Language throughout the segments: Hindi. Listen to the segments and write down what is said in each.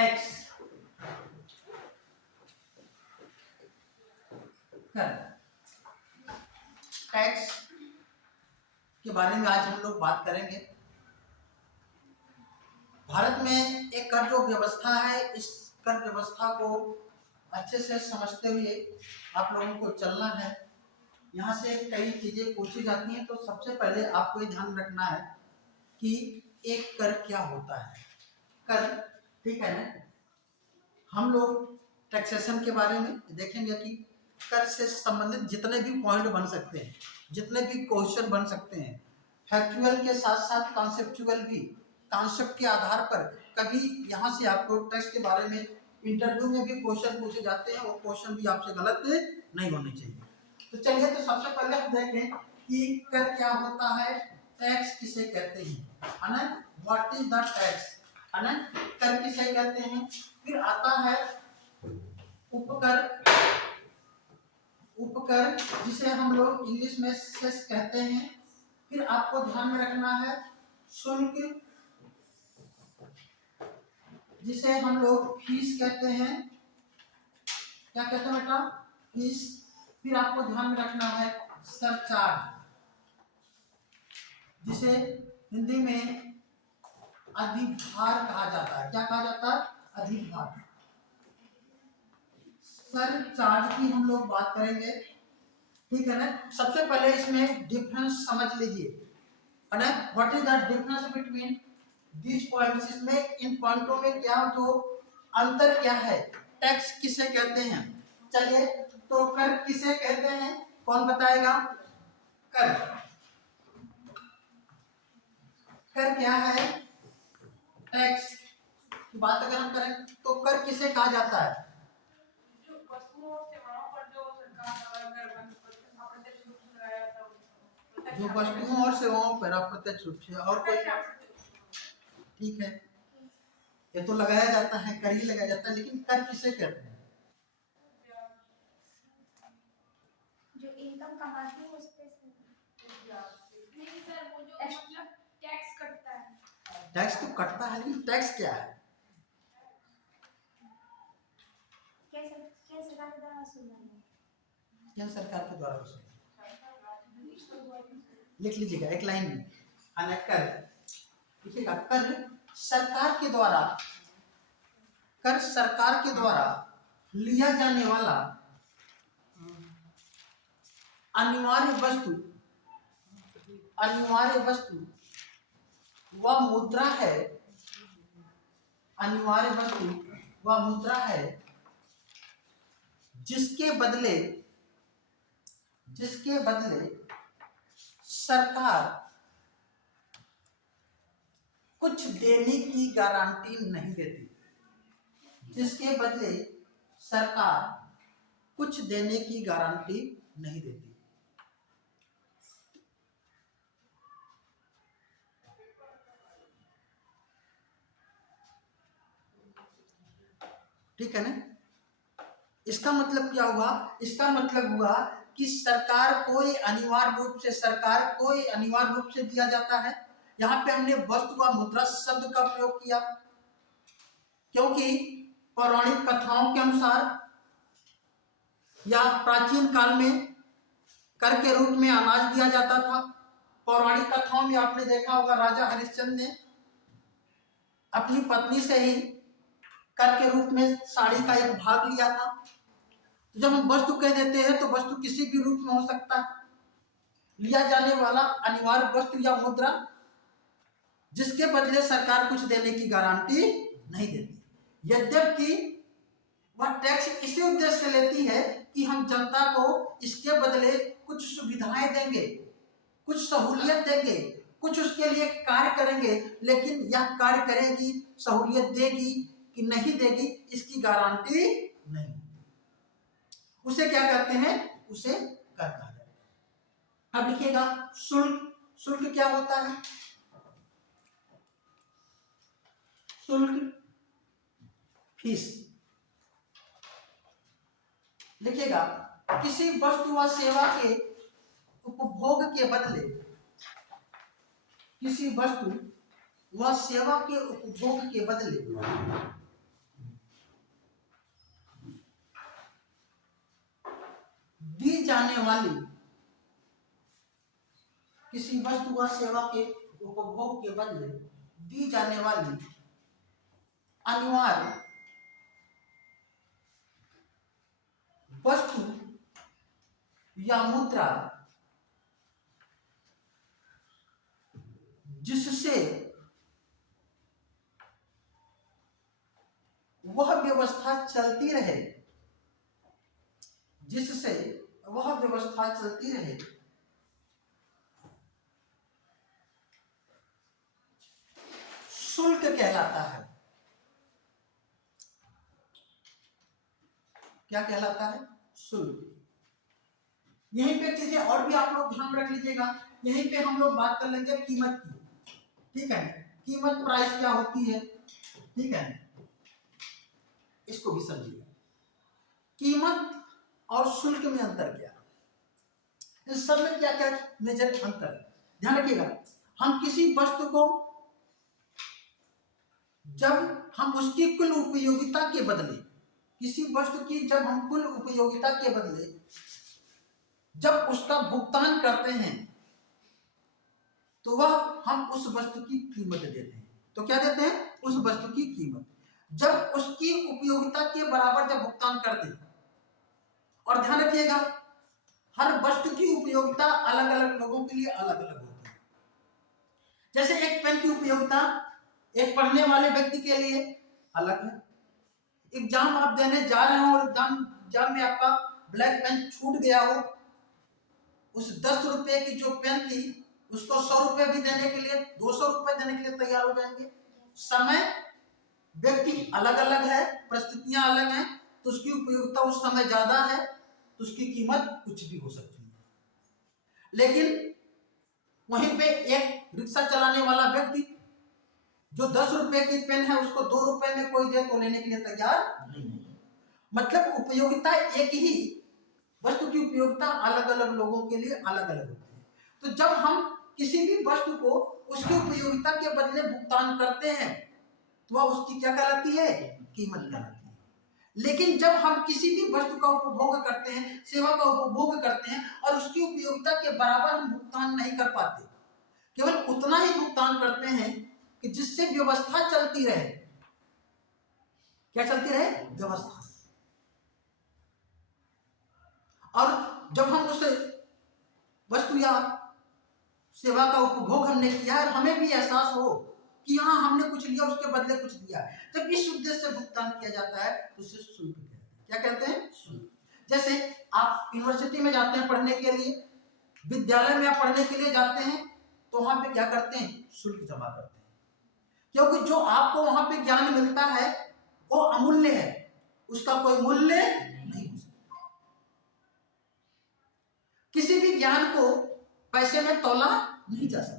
टैक्स कर, टैक्स के बारे में आज हम लोग बात करेंगे। भारत में एक कर जो व्यवस्था है, इस कर व्यवस्था को अच्छे से समझते हुए आप लोगों को चलना है। यहाँ से कई चीजें पूछी जाती हैं, तो सबसे पहले आपको ये ध्यान रखना है कि एक कर क्या होता है। कर, ठीक है ना। हम लोग टैक्सेशन के बारे में देखेंगे कि कर से संबंधित जितने भी पॉइंट बन सकते हैं, जितने भी क्वेश्चन बन सकते हैं, फैक्चुअल के साथ साथ कॉन्सेप्चुअल भी, कॉन्सेप्ट के आधार पर कभी यहाँ से आपको टैक्स के बारे में इंटरव्यू में भी क्वेश्चन पूछे जाते हैं, वो क्वेश्चन भी आपसे गलत नहीं होने चाहिए। तो चलिए, तो सबसे पहले हम देखें कि कर क्या होता है, टैक्स किसे कहते हैं, है ना। व्हाट इज द टैक्स, है ना। कर किसे कहते हैं। फिर आता है उपकर, उपकर जिसे हम लोग इंग्लिश में सेस कहते हैं। फिर आपको ध्यान में रखना है शुल्क, जिसे हम लोग फीस कहते हैं। क्या कहते हैं बेटा, फीस। फिर आपको ध्यान में रखना है सरचार्ज, जिसे हिंदी में अधिभार कहा जाता है। क्या कहा जाता है, अधिभार। सरचार्ज की हम लोग बात करेंगे, ठीक है ना। सबसे पहले इसमें डिफरेंस समझ लीजिए, है ना। What is the difference between these points, इसमें इन पॉइंटों में क्या जो अंतर क्या है, टैक्स किसे कहते हैं। चलिए, तो कर किसे कहते हैं, कौन बताएगा। कर, कर क्या है, टैक्स की बात अगर हम करें तो कर किसे कहा जाता है। जो वस्तुओं और सेवाओं पर जो सरकार द्वारा अप्रत्यक्ष रूप से लगाया जाता है, जो वस्तुओं और सेवाओं पर अप्रत्यक्ष रूप से, और कोई, ठीक है, ये तो लगाया जाता है, कर ही लगाया जाता है, लेकिन कर किसे कहते हैं। जो इनकम कमाती है उस पे नहीं सर, वो जो मतलब टैक्स कटता है। टैक्स तो कटता है, लेकिन टैक्स क्या है। क्या सरकार के द्वारा वसूला है। केंद्र सरकार के द्वारा वसूला, लिख लीजिएगा एक लाइन में, कर लिखिएगा। कर सरकार के द्वारा, कर सरकार के द्वारा लिया जाने वाला अनिवार्य वस्तु, अनिवार्य वस्तु वह मुद्रा है, अनिवार्य वस्तु वह मुद्रा है जिसके बदले, जिसके बदले सरकार कुछ देने की गारंटी नहीं देती, जिसके बदले सरकार कुछ देने की गारंटी नहीं देती। ठीक है ना। इसका मतलब क्या हुआ, इसका मतलब हुआ कि सरकार कोई अनिवार्य रूप से, सरकार कोई अनिवार्य रूप से दिया जाता है। यहाँ पे हमने वस्तु व मुद्रा शब्द का प्रयोग किया, क्योंकि पौराणिक कथाओं के अनुसार या प्राचीन काल में कर के रूप में अनाज दिया जाता था। पौराणिक कथाओं में आपने देखा होगा, राजा हरिश्चंद्र ने अपनी पत्नी से ही कर के रूप में साड़ी का एक भाग लिया था। तो जब हम वस्तु कह देते हैं तो वस्तु किसी भी रूप में हो सकता है, लिया जाने वाला अनिवार्य वस्तु या मुद्रा जिसके बदले सरकार कुछ देने की गारंटी नहीं देती। यद्यपि वह टैक्स इसी उद्देश्य से लेती है कि हम जनता को इसके बदले कुछ सुविधाएं देंगे, कुछ सहूलियत देंगे, कुछ उसके लिए कार्य करेंगे, लेकिन यह कार्य करेगी, सहूलियत देगी कि नहीं देगी, इसकी गारंटी नहीं। उसे क्या कहते हैं, उसे कर कहा जाता है। अब लिखिएगा शुल्क, शुल्क क्या होता है। शुल्क, फीस। लिखिएगा किसी वस्तु व सेवा के उपभोग के बदले, किसी वस्तु व सेवा के उपभोग के बदले दी जाने वाली किसी वस्तु व सेवा के उपभोग के बदले दी जाने वाली अनिवार्य वस्तु या मुद्रा जिससे वह व्यवस्था चलती रहे, जिससे वह व्यवस्था चलती रहे, शुल्क कहलाता है। क्या कहलाता है? शुल्क। यहीं पे चीजें और भी आप लोग ध्यान रख लीजिएगा। यहीं पे हम लोग बात कर लेंगे कीमत की, ठीक है। कीमत, प्राइस क्या होती है, ठीक है, इसको भी समझिए। कीमत और शुल्क में अंतर क्या, इस सब में क्या क्या मेजर अंतर है, ध्यान रखिएगा। हम किसी वस्तु को जब हम उसकी कुल उपयोगिता के बदले, किसी वस्तु की जब हम कुल उपयोगिता के बदले जब उसका भुगतान करते हैं तो वह हम उस वस्तु की कीमत देते हैं। तो क्या देते हैं? उस वस्तु की कीमत। जब उसकी उपयोगिता के बराबर जब भुगतान करते हैं, और ध्यान रखिएगा हर वस्तु की उपयोगिता अलग अलग लोगों के लिए अलग अलग होती है। जैसे एक पेन की उपयोगिता एक पढ़ने वाले व्यक्ति के लिए अलग है। एग्जाम आप देने जा रहे हो और एग्जाम में आपका ब्लैक पेन छूट गया हो, उस 10 रुपए की जो पेन थी उसको 100 रुपए भी देने के लिए, 200 रुपए देने के लिए तैयार हो जाएंगे। समय व्यक्ति अलग अलग है, परिस्थितियां अलग हैं, तो उसकी उपयोगिता उस समय ज्यादा है तो उसकी कीमत कुछ भी हो सकती है। लेकिन वहीं पे एक रिक्शा चलाने वाला व्यक्ति जो 10 रुपए की पेन है उसको 2 रुपए में कोई दे तो लेने के लिए तैयार नहीं है। मतलब उपयोगिता एक ही वस्तु की उपयोगिता अलग अलग लोगों के लिए अलग अलग होती है। तो जब हम किसी भी वस्तु को उसकी उपयोगिता के बदले भुगतान करते हैं तो वह उसकी क्या कहलाती है? कीमत कहलाती है। लेकिन जब हम किसी भी वस्तु का उपभोग करते हैं, सेवा का उपभोग करते हैं और उसकी उपयोगिता के बराबर हम भुगतान नहीं कर पाते, केवल उतना ही भुगतान करते हैं कि जिससे व्यवस्था चलती रहे। क्या चलती रहे? व्यवस्था। और जब हम उस वस्तु या सेवा का उपभोग हमने किया और हमें भी एहसास हो कि हाँ हमने कुछ लिया उसके बदले कुछ दिया, जब इस उद्देश्य से भुगतान किया जाता है तो उसे शुल्क कहते हैं। क्या कहते हैं? शुल्क। जैसे आप यूनिवर्सिटी में जाते हैं पढ़ने के लिए, विद्यालय में आप पढ़ने के लिए जाते हैं तो वहां पे क्या करते हैं? शुल्क जमा करते हैं, क्योंकि जो आपको वहां पे ज्ञान मिलता है वो अमूल्य है, उसका कोई मूल्य नहीं हो सकता। किसी भी ज्ञान को पैसे में तौला नहीं जा सकता,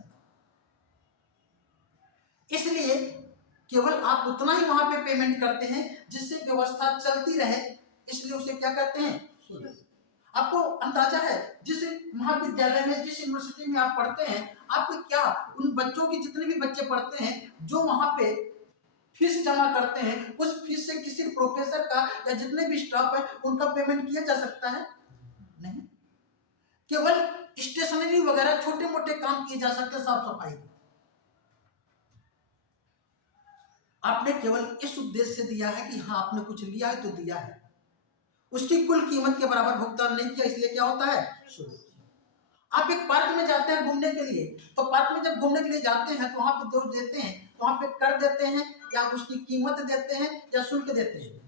इसलिए केवल आप उतना ही वहां पे पेमेंट करते हैं जिससे व्यवस्था चलती रहे, इसलिए उसे क्या कहते हैं? शुल्क। आपको अंदाजा है जिस महाविद्यालय में, जिस यूनिवर्सिटी में आप पढ़ते हैं, आपको क्या उन बच्चों की, जितने भी बच्चे पढ़ते हैं जो वहां पे फीस जमा करते हैं, उस फीस से किसी प्रोफेसर का या जितने भी स्टाफ है उनका पेमेंट किया जा सकता है? नहीं। केवल स्टेशनरी वगैरह छोटे मोटे काम किए जा सकते हैं, साफ सफाई। आपने केवल इस उद्देश्य से दिया है कि हाँ आपने कुछ लिया है तो दिया है, उसकी कुल कीमत के बराबर भुगतान नहीं किया, इसलिए क्या होता है? शुल्क। आप एक पार्क में जाते हैं घूमने के लिए, तो पार्क में जब घूमने के लिए जाते हैं तो वहां पे जो देते हैं तो वहां पे कर देते हैं या उसकी कीमत देते हैं या शुल्क देते हैं?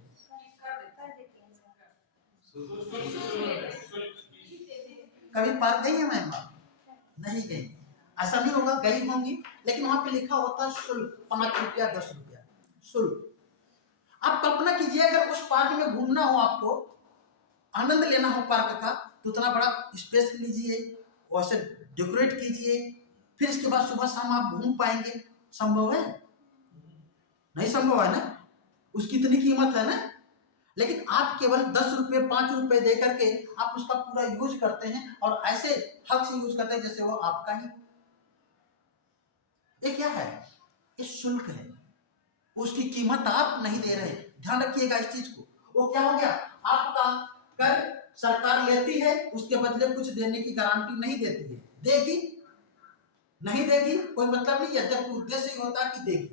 कभी पार्क गई है मैम? नहीं गई। ऐसा नहीं होगा, गई होंगी, लेकिन वहां पे लिखा होता है शुल्क, 5 रुपया 10 रुपया शुल्क। आप कल्पना कीजिए अगर उस पार्क में घूमना हो, आपको आनंद लेना हो पार्क का, तो उतना बड़ा स्पेस लीजिए, वैसे डेकोरेट कीजिए, फिर इसके बाद सुबह शाम आप घूम पाएंगे? संभव है? नहीं संभव है ना, उसकी इतनी कीमत है ना। लेकिन आप केवल 10 रुपए 5 रुपए दे करके आप उसका पूरा यूज करते हैं और ऐसे हक से यूज करते हैं जैसे वो आपका ही। ये क्या है? ये शुल्क है, उसकी कीमत आप नहीं दे रहे। ध्यान रखिएगा इस चीज को। वो क्या हो गया? आपका कर सरकार लेती है उसके बदले कुछ देने की गारंटी नहीं देती है। देगी नहीं देगी कोई मतलब नहीं है, जब उद्देश्य ही होता है कि देगी।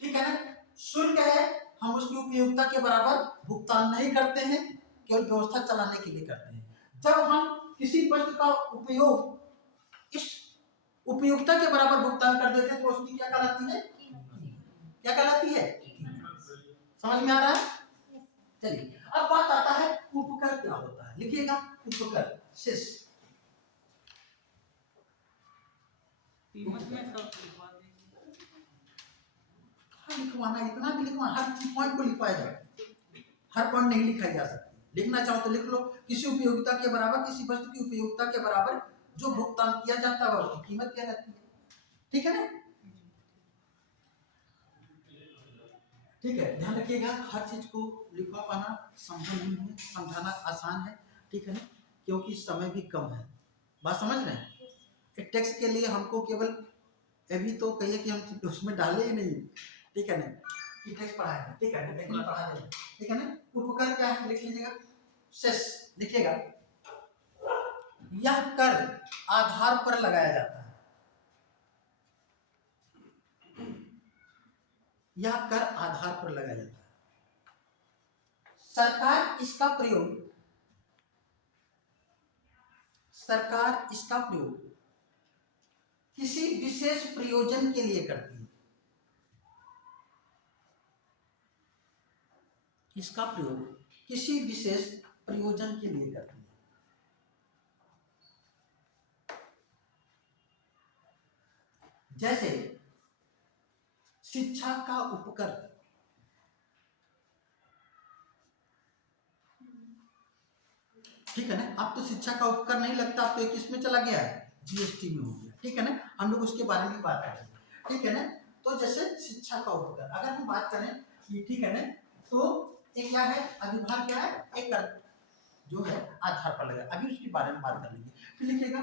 ठीक है ना। शुल्क है, हम उसकी उपयोगिता के बराबर भुगतान नहीं करते हैं, केवल व्यवस्था चलाने के लिए करते हैं। जब हम किसी वस्तु का उपयोग इस उपयोगिता के बराबर भुगतान कर देते हैं तो उसकी क्या कहलाती है? क्या कहलाती है? समझ में आ रहा है? चलिए अब बात आता है उपकर क्या होता है। लिखिएगा उपकर शेष। कीमत में सब लिखवा देंगे। लिखवाना इतना भी लिखवाना, हर पॉइंट को लिखवाया जाए, हर पॉइंट नहीं लिखाई जा सकती। लिखना चाहो तो लिख लो, किसी उपयोगिता के बराबर, किसी वस्तु की उपयोगिता के बराबर जो भुगतान किया जाता है उसकी कीमत क्या रहती है। ठीक है ना। ठीक है, ध्यान रखिएगा, हर चीज को लिखवा पाना संभव नहीं है, समझाना आसान है। ठीक है ना, क्योंकि समय भी कम है। बात समझ रहे हैं। टेक्स्ट के लिए हमको केवल अभी तो कहिए कि हम उसमें डाले ही नहीं। ठीक है ना, कि टेक्स्ट पढ़ाया है। ठीक है ना, लेकिन पढ़ा देंगे। ठीक है ना। उपकर क्या है लिख लीजिएगा, शेष लिखिएगा। यह कर आधार पर लगाया जाता है। यह कर आधार पर लगाया जाता है। सरकार इसका प्रयोग किसी विशेष प्रयोजन के लिए करती है। इसका प्रयोग किसी विशेष प्रयोजन के लिए करती है। जैसे शिक्षा का उपकर। ठीक है ना। अब तो शिक्षा का उपकर नहीं लगता, अब तो एक इसमें चला गया है, जीएसटी में हो गया। ठीक है ना, हम लोग उसके बारे में बात करेंगे। ठीक है ना। तो जैसे शिक्षा का उपकर अगर हम बात करें कि ठीक है ना, तो एक क्या है अधिभार, क्या है एक कर जो है आधार पर लगा। अभी उसके बारे में बात कर लेंगे। फिर लिखिएगा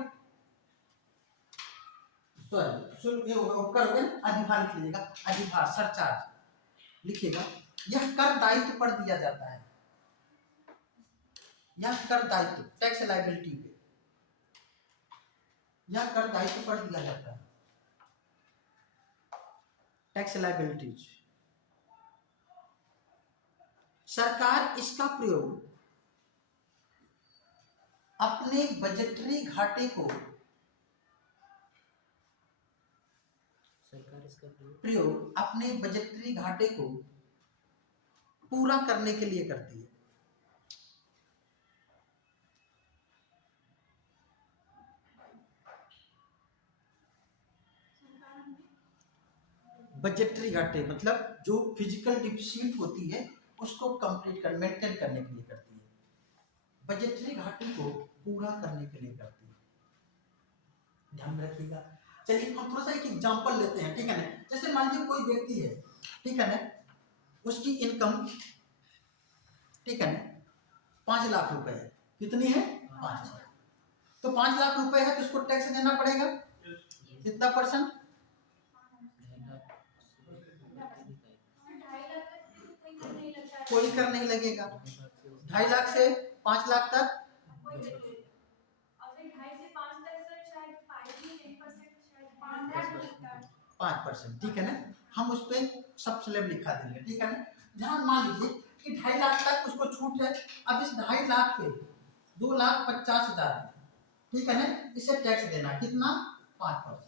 शुल्क उपकर हो गया, अधिभार लिख लीजिएगा, अधिभार सरचार्ज लिखिएगा। यह कर दायित्व पर दिया जाता है। यह कर दायित्व टैक्स लायबिलिटी पे, यह कर दायित्व पर दिया जाता है, टैक्स लायबिलिटीज। सरकार इसका प्रयोग अपने बजटरी घाटे को अपने बजटरी घाटे को पूरा करने के लिए करती है। बजटरी घाटे मतलब जो फिजिकल डिफिसिट होती है उसको कंप्लीट कर मेंटेन करने के लिए करती है। बजटरी घाटे को पूरा करने के लिए करती है, ध्यान रखिएगा। चलिए हम थोड़ा सा एक एग्जांपल लेते हैं। ठीक है ना। जैसे मान लीजिए कोई व्यक्ति है, ठीक है ना, उसकी इनकम ठीक है ना 5 लाख रुपए है। कितनी है? 5 लाख। तो 5 लाख रुपए है तो उसको टैक्स देना पड़ेगा कितना परसेंट? कोई कर नहीं लगेगा। 2.5 लाख से 5 लाख तक 5%। ठीक है ना। हम उस पर सब स्लैब लिखा देंगे। ठीक है ना। जहाँ मान लीजिए कि 2.5 लाख तक उसको छूट है। अब इस 2.5 लाख पे 2,50,000 ठीक है ना, इसे टैक्स देना कितना? 5%।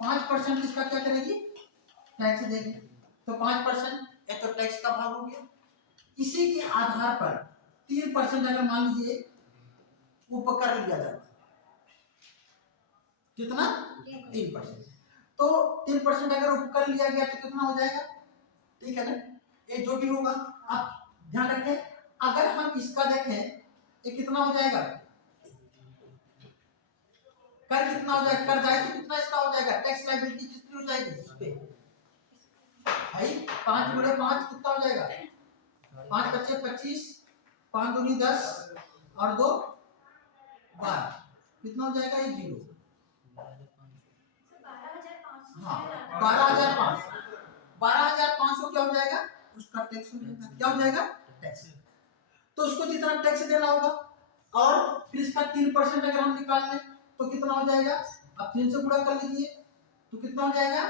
5% इसका क्या करेगी? टैक्स देगी। तो 5% ये तो टैक्स का भाग हो गया। इसी के आधार पर 3% अगर मान लीजिए उपकर लिया जाता है, कितना? 3%। तो 3% अगर उपकर लिया गया तो कितना हो जाएगा? ठीक है ना, ये जो भी होगा। आप ध्यान रखें, अगर हम इसका देखें ये कितना हो जाएगा? कर कितना हो जाएगा? कर दायित्व कितना इसका हो जाएगा? टैक्स लायबिलिटी कितनी हो जाएगी इस पे? भाई 5 गुणे 5 कितना हो जाएगा? 5 बच्चे 25, 5 दूनी 10 और 2 12, कितना हो जाएगा? 1 0। हाँ 12,500 क्या हो जाएगा? उसका टैक्स हो जाएगा। क्या हो जाएगा? टैक्स। तो तो उसको जितना टैक्स देना होगा, और फिर इसका 3% अगर हम निकाल लें तो कितना हो जाएगा, अब 3 से गुणा कर लीजिए तो कितना हो जाएगा,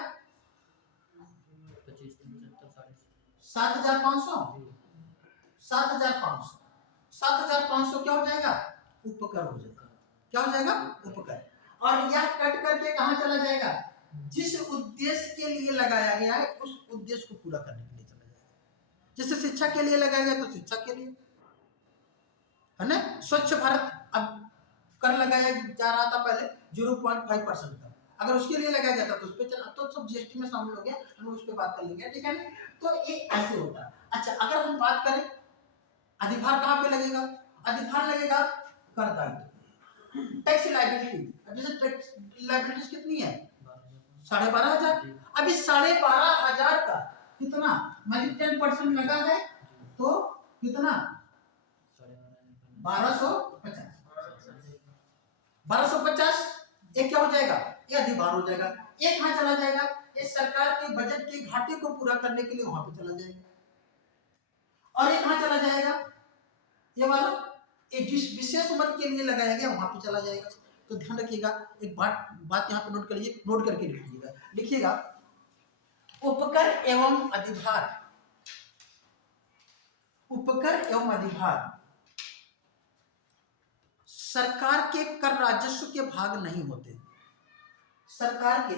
7,500 7,500 7,500 क्या हो जाएगा, उपकर हो जाएगा। क्या हो जाएगा, उपकर। और यह कट करके कहां चला जाएगा, जिस उद्देश्य के लिए लगाया गया है उस उद्देश्य को पूरा करने के लिए चला जाएगा। जैसे शिक्षा के लिए लगाया गया तो शिक्षा के लिए, है ना। स्वच्छ भारत अब कर लगाया जा रहा था पहले 0.5% का, अगर उसके लिए लगाया जाता तो उस पर चला, तो सब जीएसटी में शामिल हो गया, हम उस पर बात कर लेंगे, ठीक है ना। तो ये ऐसे होता है। अच्छा, अगर हम बात करें अधिभार कहाँ पे लगेगा, अधिभार लगेगा कर दायित्व, टैक्स लायबिलिटी। अब जैसे टैक्स लायबिलिटीज कितनी है, 12,500। अब इस 12,500 का कितना माइनस 10% लगा है तो कितना 1250 1250। ये क्या हो जाएगा, ये अधिभार हो जाएगा। ये कहाँ चला जाएगा, ये सरकार के बजट के घाटे को पूरा करने के लिए वहां पे चला जाएगा। और ये कहाँ चला जाएगा, ये वाला ये जिस विशेष मद के लिए लगाया गया वहां पे चला जाएगा। तो ध्यान रखिएगा, एक बात यहाँ पे नोट कर लीजिए, नोट करके लिखिएगा, उपकर एवं अधिभार, उपकर एवं अधिभार सरकार के कर राजस्व के भाग नहीं होते। सरकार के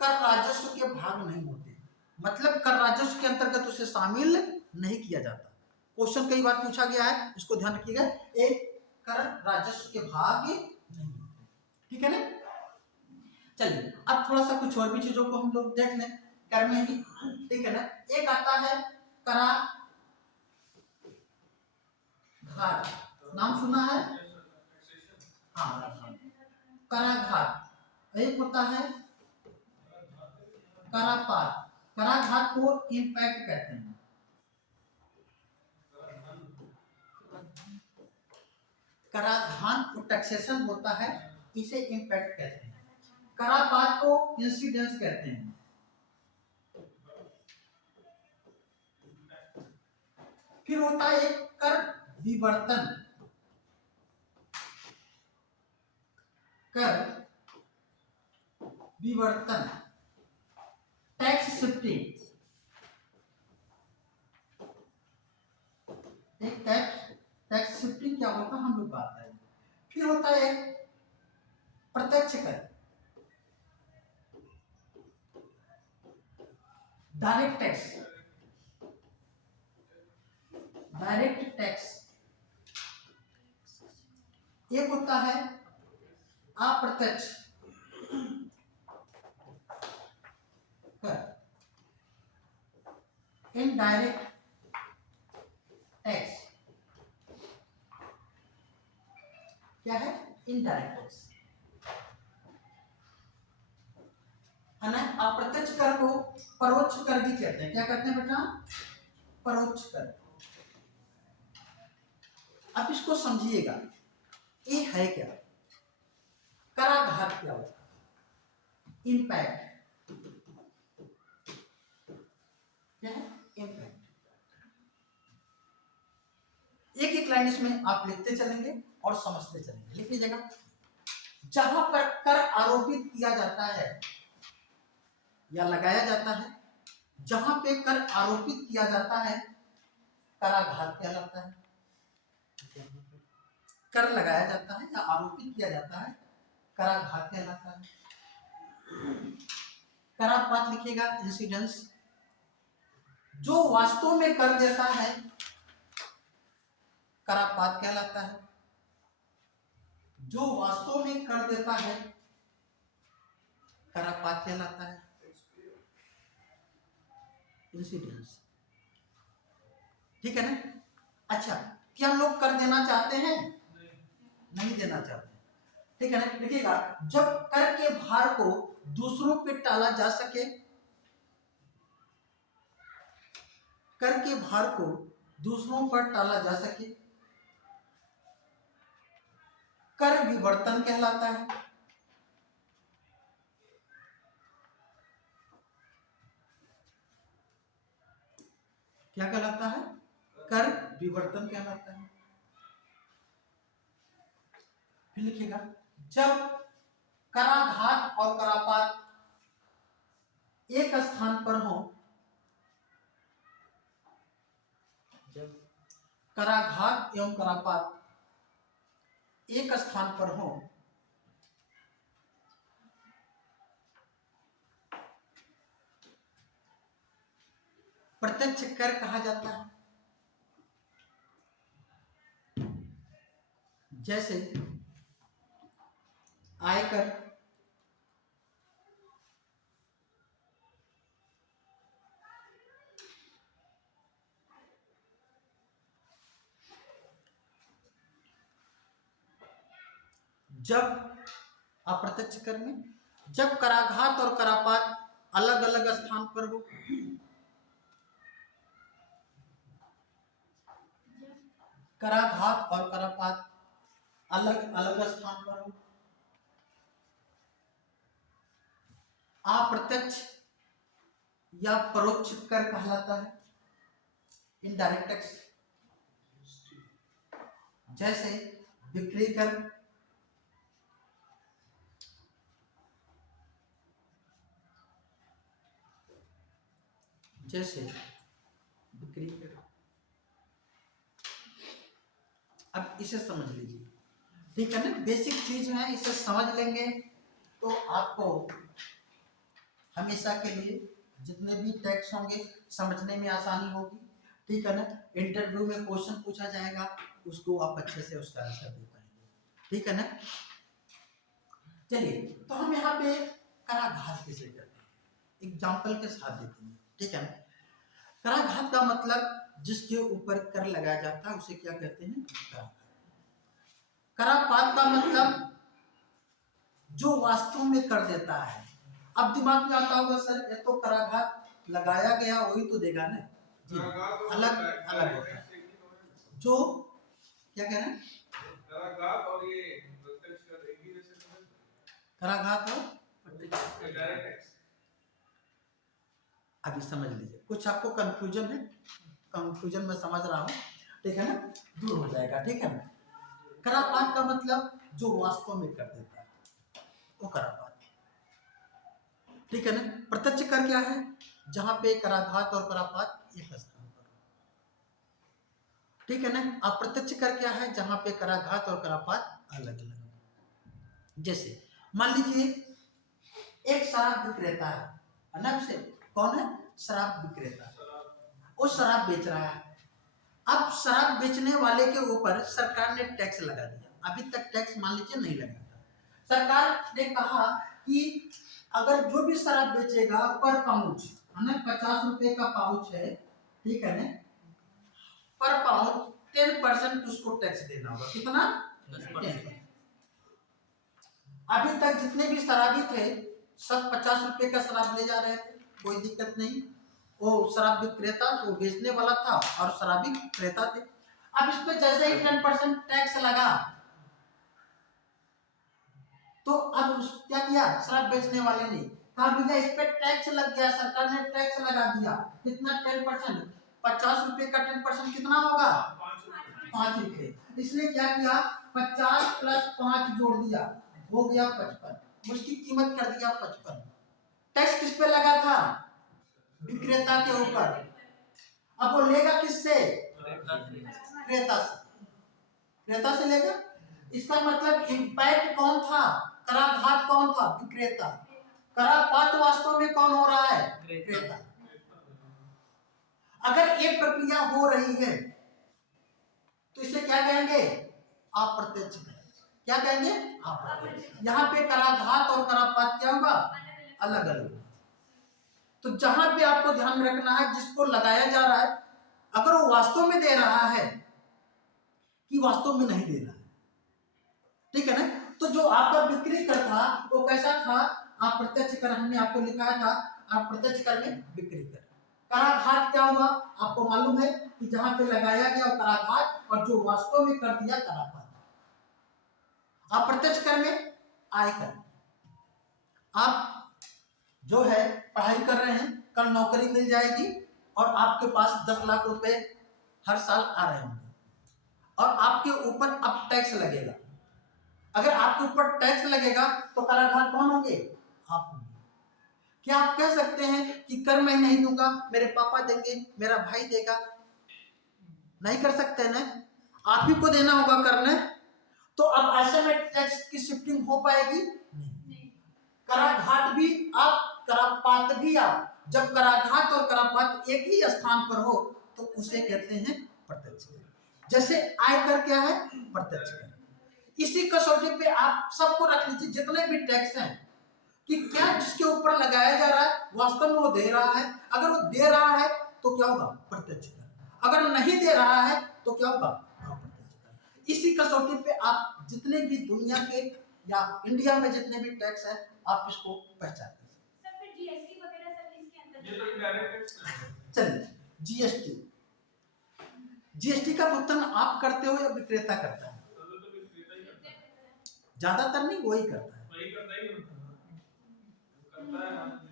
कर राजस्व के भाग नहीं होते, मतलब कर राजस्व के अंतर्गत उसे शामिल नहीं किया जाता। क्वेश्चन कई बार पूछा गया है, इसको ध्यान रखिएगा, एक कर राजस्व के भाग नहीं होते, ठीक है ना। चलिए अब थोड़ा सा कुछ और भी चीजों को हम लोग देख लें कर में ही, ठीक है ना। एक आता है करा घाट, नाम सुना है, हाँ, कराघात। एक होता है करापात, कराघात को इम्पैक्ट कहते हैं। कराधान को टैक्सेशन होता है, इसे इम्पैक्ट कहते हैं। करापात को इंसिडेंस कहते हैं। फिर होता है एक कर विवर्तन, कर विवर्तन, टैक्स शिफ्टिंग, एक टैक्स शिफ्टिंग क्या होता है हम लोग बात करेंगे। फिर होता है प्रत्यक्ष कर, डायरेक्ट टैक्स, डायरेक्ट टैक्स। एक होता है अप्रत्यक्ष कर, इनडायरेक्ट टैक्स। क्या है, इनडायरेक्ट टैक्स, है ना। अप्रत्यक्ष कर को परोक्ष कर भी कहते हैं। क्या कहते हैं बेटा, परोक्ष कर। अब इसको समझिएगा, ये है क्या, कराघात क्या होता है, इम्पैक्ट, क्या है, इम्पैक्ट। एक एक लाइन इसमें आप लिखते चलेंगे और समझते चलेंगे। लिख लीजिएगा, जहां पर कर आरोपित किया जाता है या लगाया जाता है, जहां पे कर आरोपित किया जाता है कराघात कहलाता है। कर लगाया जाता है या आरोपित किया जाता है कराघात कहलाता है। करापात लिखिएगा, इंसिडेंस, जो वास्तव में कर देता है करापात कहलाता है। जो वास्तव में कर देता है करापात कहलाता है। इंसिडेंस, ठीक है ना। अच्छा, क्या लोग कर देना चाहते हैं, नहीं देना चाहते, ठीक है ना। देखिएगा, जब कर के भार को दूसरों पे टाला जा सके, कर के भार को दूसरों पर टाला जा सके, कर विवर्तन कहलाता है। क्या कहलाता है, कर विवर्तन कहलाता है। फिर लिखिएगा, जब कराघात और करापात एक स्थान पर हो, जब कराघात एवं करापात एक स्थान पर हो, प्रत्यक्ष कर कहा जाता है। जैसे आयकर, जब अप्रत्यक्ष कर में जब कराघात और करापात अलग अलग स्थान पर हो, कराघात और करापात अलग अलग स्थान पर हो, अप्रत्यक्ष या परोक्ष कर कहलाता है, इनडायरेक्ट टैक्स। जैसे बिक्री कर, जैसे बिक्री कर। अब इसे समझ लीजिए, ठीक है ना, बेसिक चीज है, इसे समझ लेंगे तो आपको हमेशा के लिए जितने भी टैक्स होंगे समझने में आसानी होगी, ठीक है ना। इंटरव्यू में क्वेश्चन पूछा जाएगा, उसको आप अच्छे से उसका आंसर दे पाएंगे, ठीक है ना। चलिए, तो हम यहाँ पे कराघात कैसे करते हैं, एग्जाम्पल के साथ देखेंगे, ठीक है ना। कराघात का मतलब जिसके ऊपर कर लगाया जाता है उसे क्या कहते हैं, कराघात। करापात का मतलब जो वास्तव में कर देता है। अब दिमाग में आता होगा, सर ये तो कराघात लगाया गया वही तो देगा ना, जी अलग अलग होता है। जो क्या कह रहे हैं, कराघात और ये प्रत्यक्ष कर एक ही जैसे समझ, कराघात और डायरेक्ट टैक्स। अभी समझ लीजिए, कुछ आपको कंफ्यूजन है, कंफ्यूजन में समझ रहा हूँ, ठीक है ना, दूर हो जाएगा, ठीक है ना। करापात का मतलब जो वास्तव में कर देता है वो करापात, ठीक है ना। प्रत्यक्ष कर क्या है, जहां पे कराघात और करापात एक स्थान पर, ठीक है ना। अप्रत्यक्ष कर क्या है, जहां पे कराघात और करापात अलग अलग। जैसे मान लीजिए एक शराब विक्रेता है ना, से कौन है, शराब विक्रेता, वो शराब बेच रहा है। अब शराब बेचने वाले के ऊपर सरकार ने टैक्स लगा दिया, अभी तक टैक्स मान लीजिए नहीं लगा था। सरकार ने कहा कि अगर जो भी शराब बेचेगा पर पाउच है ना, 50 रुपए का पाउच है, ठीक है ना, पर पाउच 10% उसको टैक्स देना होगा। कितना, 10%। अभी तक जितने भी शराबी थे सब 50 रुपए का शराब ले जा रहे थे, कोई दिक्कत नहीं। वो शराब विक्रेता, वो बेचने वाला था और शराबी क्रेता थे। अब इस पे जैसे ही 10% टैक्स लगा तो अब क्या किया, शराब बेचने वाले ने कहा भैया इस पे टैक्स लग गया, सरकार ने टैक्स लगा दिया। कितना, 10%, 50 रुपए का 10% कितना होगा, 5 रुपए। इसने क्या किया, 50 प्लस 5 जोड़ दिया, हो गया 55, उसकी कीमत कर दिया 55। टैक्स किस पे लगा था, विक्रेता के ऊपर। अब वो लेगा किससे, क्रेता से, क्रेता से लेगा। इसका मतलब इंपैक्ट कौन था, कराघात कौन था, विक्रेता। करापात वास्तव में कौन हो रहा है, क्रेता। अगर एक प्रक्रिया हो रही है तो इसे क्या कहेंगे, अप्रत्यक्ष। क्या कहेंगे, अप्रत्यक्ष। यहाँ पे कराघात और करापात क्या होगा, अलग अलग। तो जहां पे आपको ध्यान में रखना है, जिसको लगाया जा रहा है अगर वो वास्तव में दे रहा है कि वास्तव में नहीं दे रहा है, ठीक है ना। तो जो आपका बिक्री कर था वो कैसा था, अप्रत्यक्ष कर, हमने आपको लिखा था अप्रत्यक्ष कर में बिक्री कर। कराघात क्या हुआ, आपको मालूम है कि जहां पे लगाया गया कराघात, और जो वास्तव में कर दिया करापात। अप्रत्यक्ष कर में आयकर, आप जो है पढ़ाई कर रहे हैं, कल नौकरी मिल जाएगी और आपके पास 10 लाख रुपए हर साल आ रहे होंगे और आपके ऊपर अब टैक्स लगेगा। अगर आपके ऊपर टैक्स लगेगा तो कराधान कौन होंगे? आप होंगे। क्या आप कह सकते हैं कि कर मैं नहीं दूंगा, मेरे पापा देंगे, मेरा भाई देगा? नहीं कर सकते ना, आप ही को देना होगा करने। तो अब ऐसे में टैक्स की शिफ्टिंग हो पाएगी? नहीं। कराघात भी आप, करापात भी आप। जब कराघात और करापात एक ही स्थान पर हो तो उसे कहते हैं प्रत्यक्ष कर। जैसे आयकर क्या है? प्रत्यक्ष कर। इसी कसौटी पे आप सबको रख लीजिए, जितने भी टैक्स हैं, कि क्या जिसके ऊपर लगाया जा रहा है वास्तव में वो दे रहा है। अगर वो दे रहा है तो क्या होगा? प्रत्यक्ष कर। अगर नहीं दे रहा है तो क्या होगा? अप्रत्यक्ष कर। इसी कसौटी पे आप जितने भी दुनिया के या इंडिया में जितने भी टैक्स है आप इसको पहचान लीजिए। सर फिर जीएसटी वगैरह सब इसके अंदर ये तो इनडायरेक्ट टैक्स है। चलिए, जीएसटी, जीएसटी का भुगतान आप करते हो या विक्रेता करता है? तो विक्रेता ही करता है। ज्यादातर नहीं, वही करता है। वही करता ही करता है।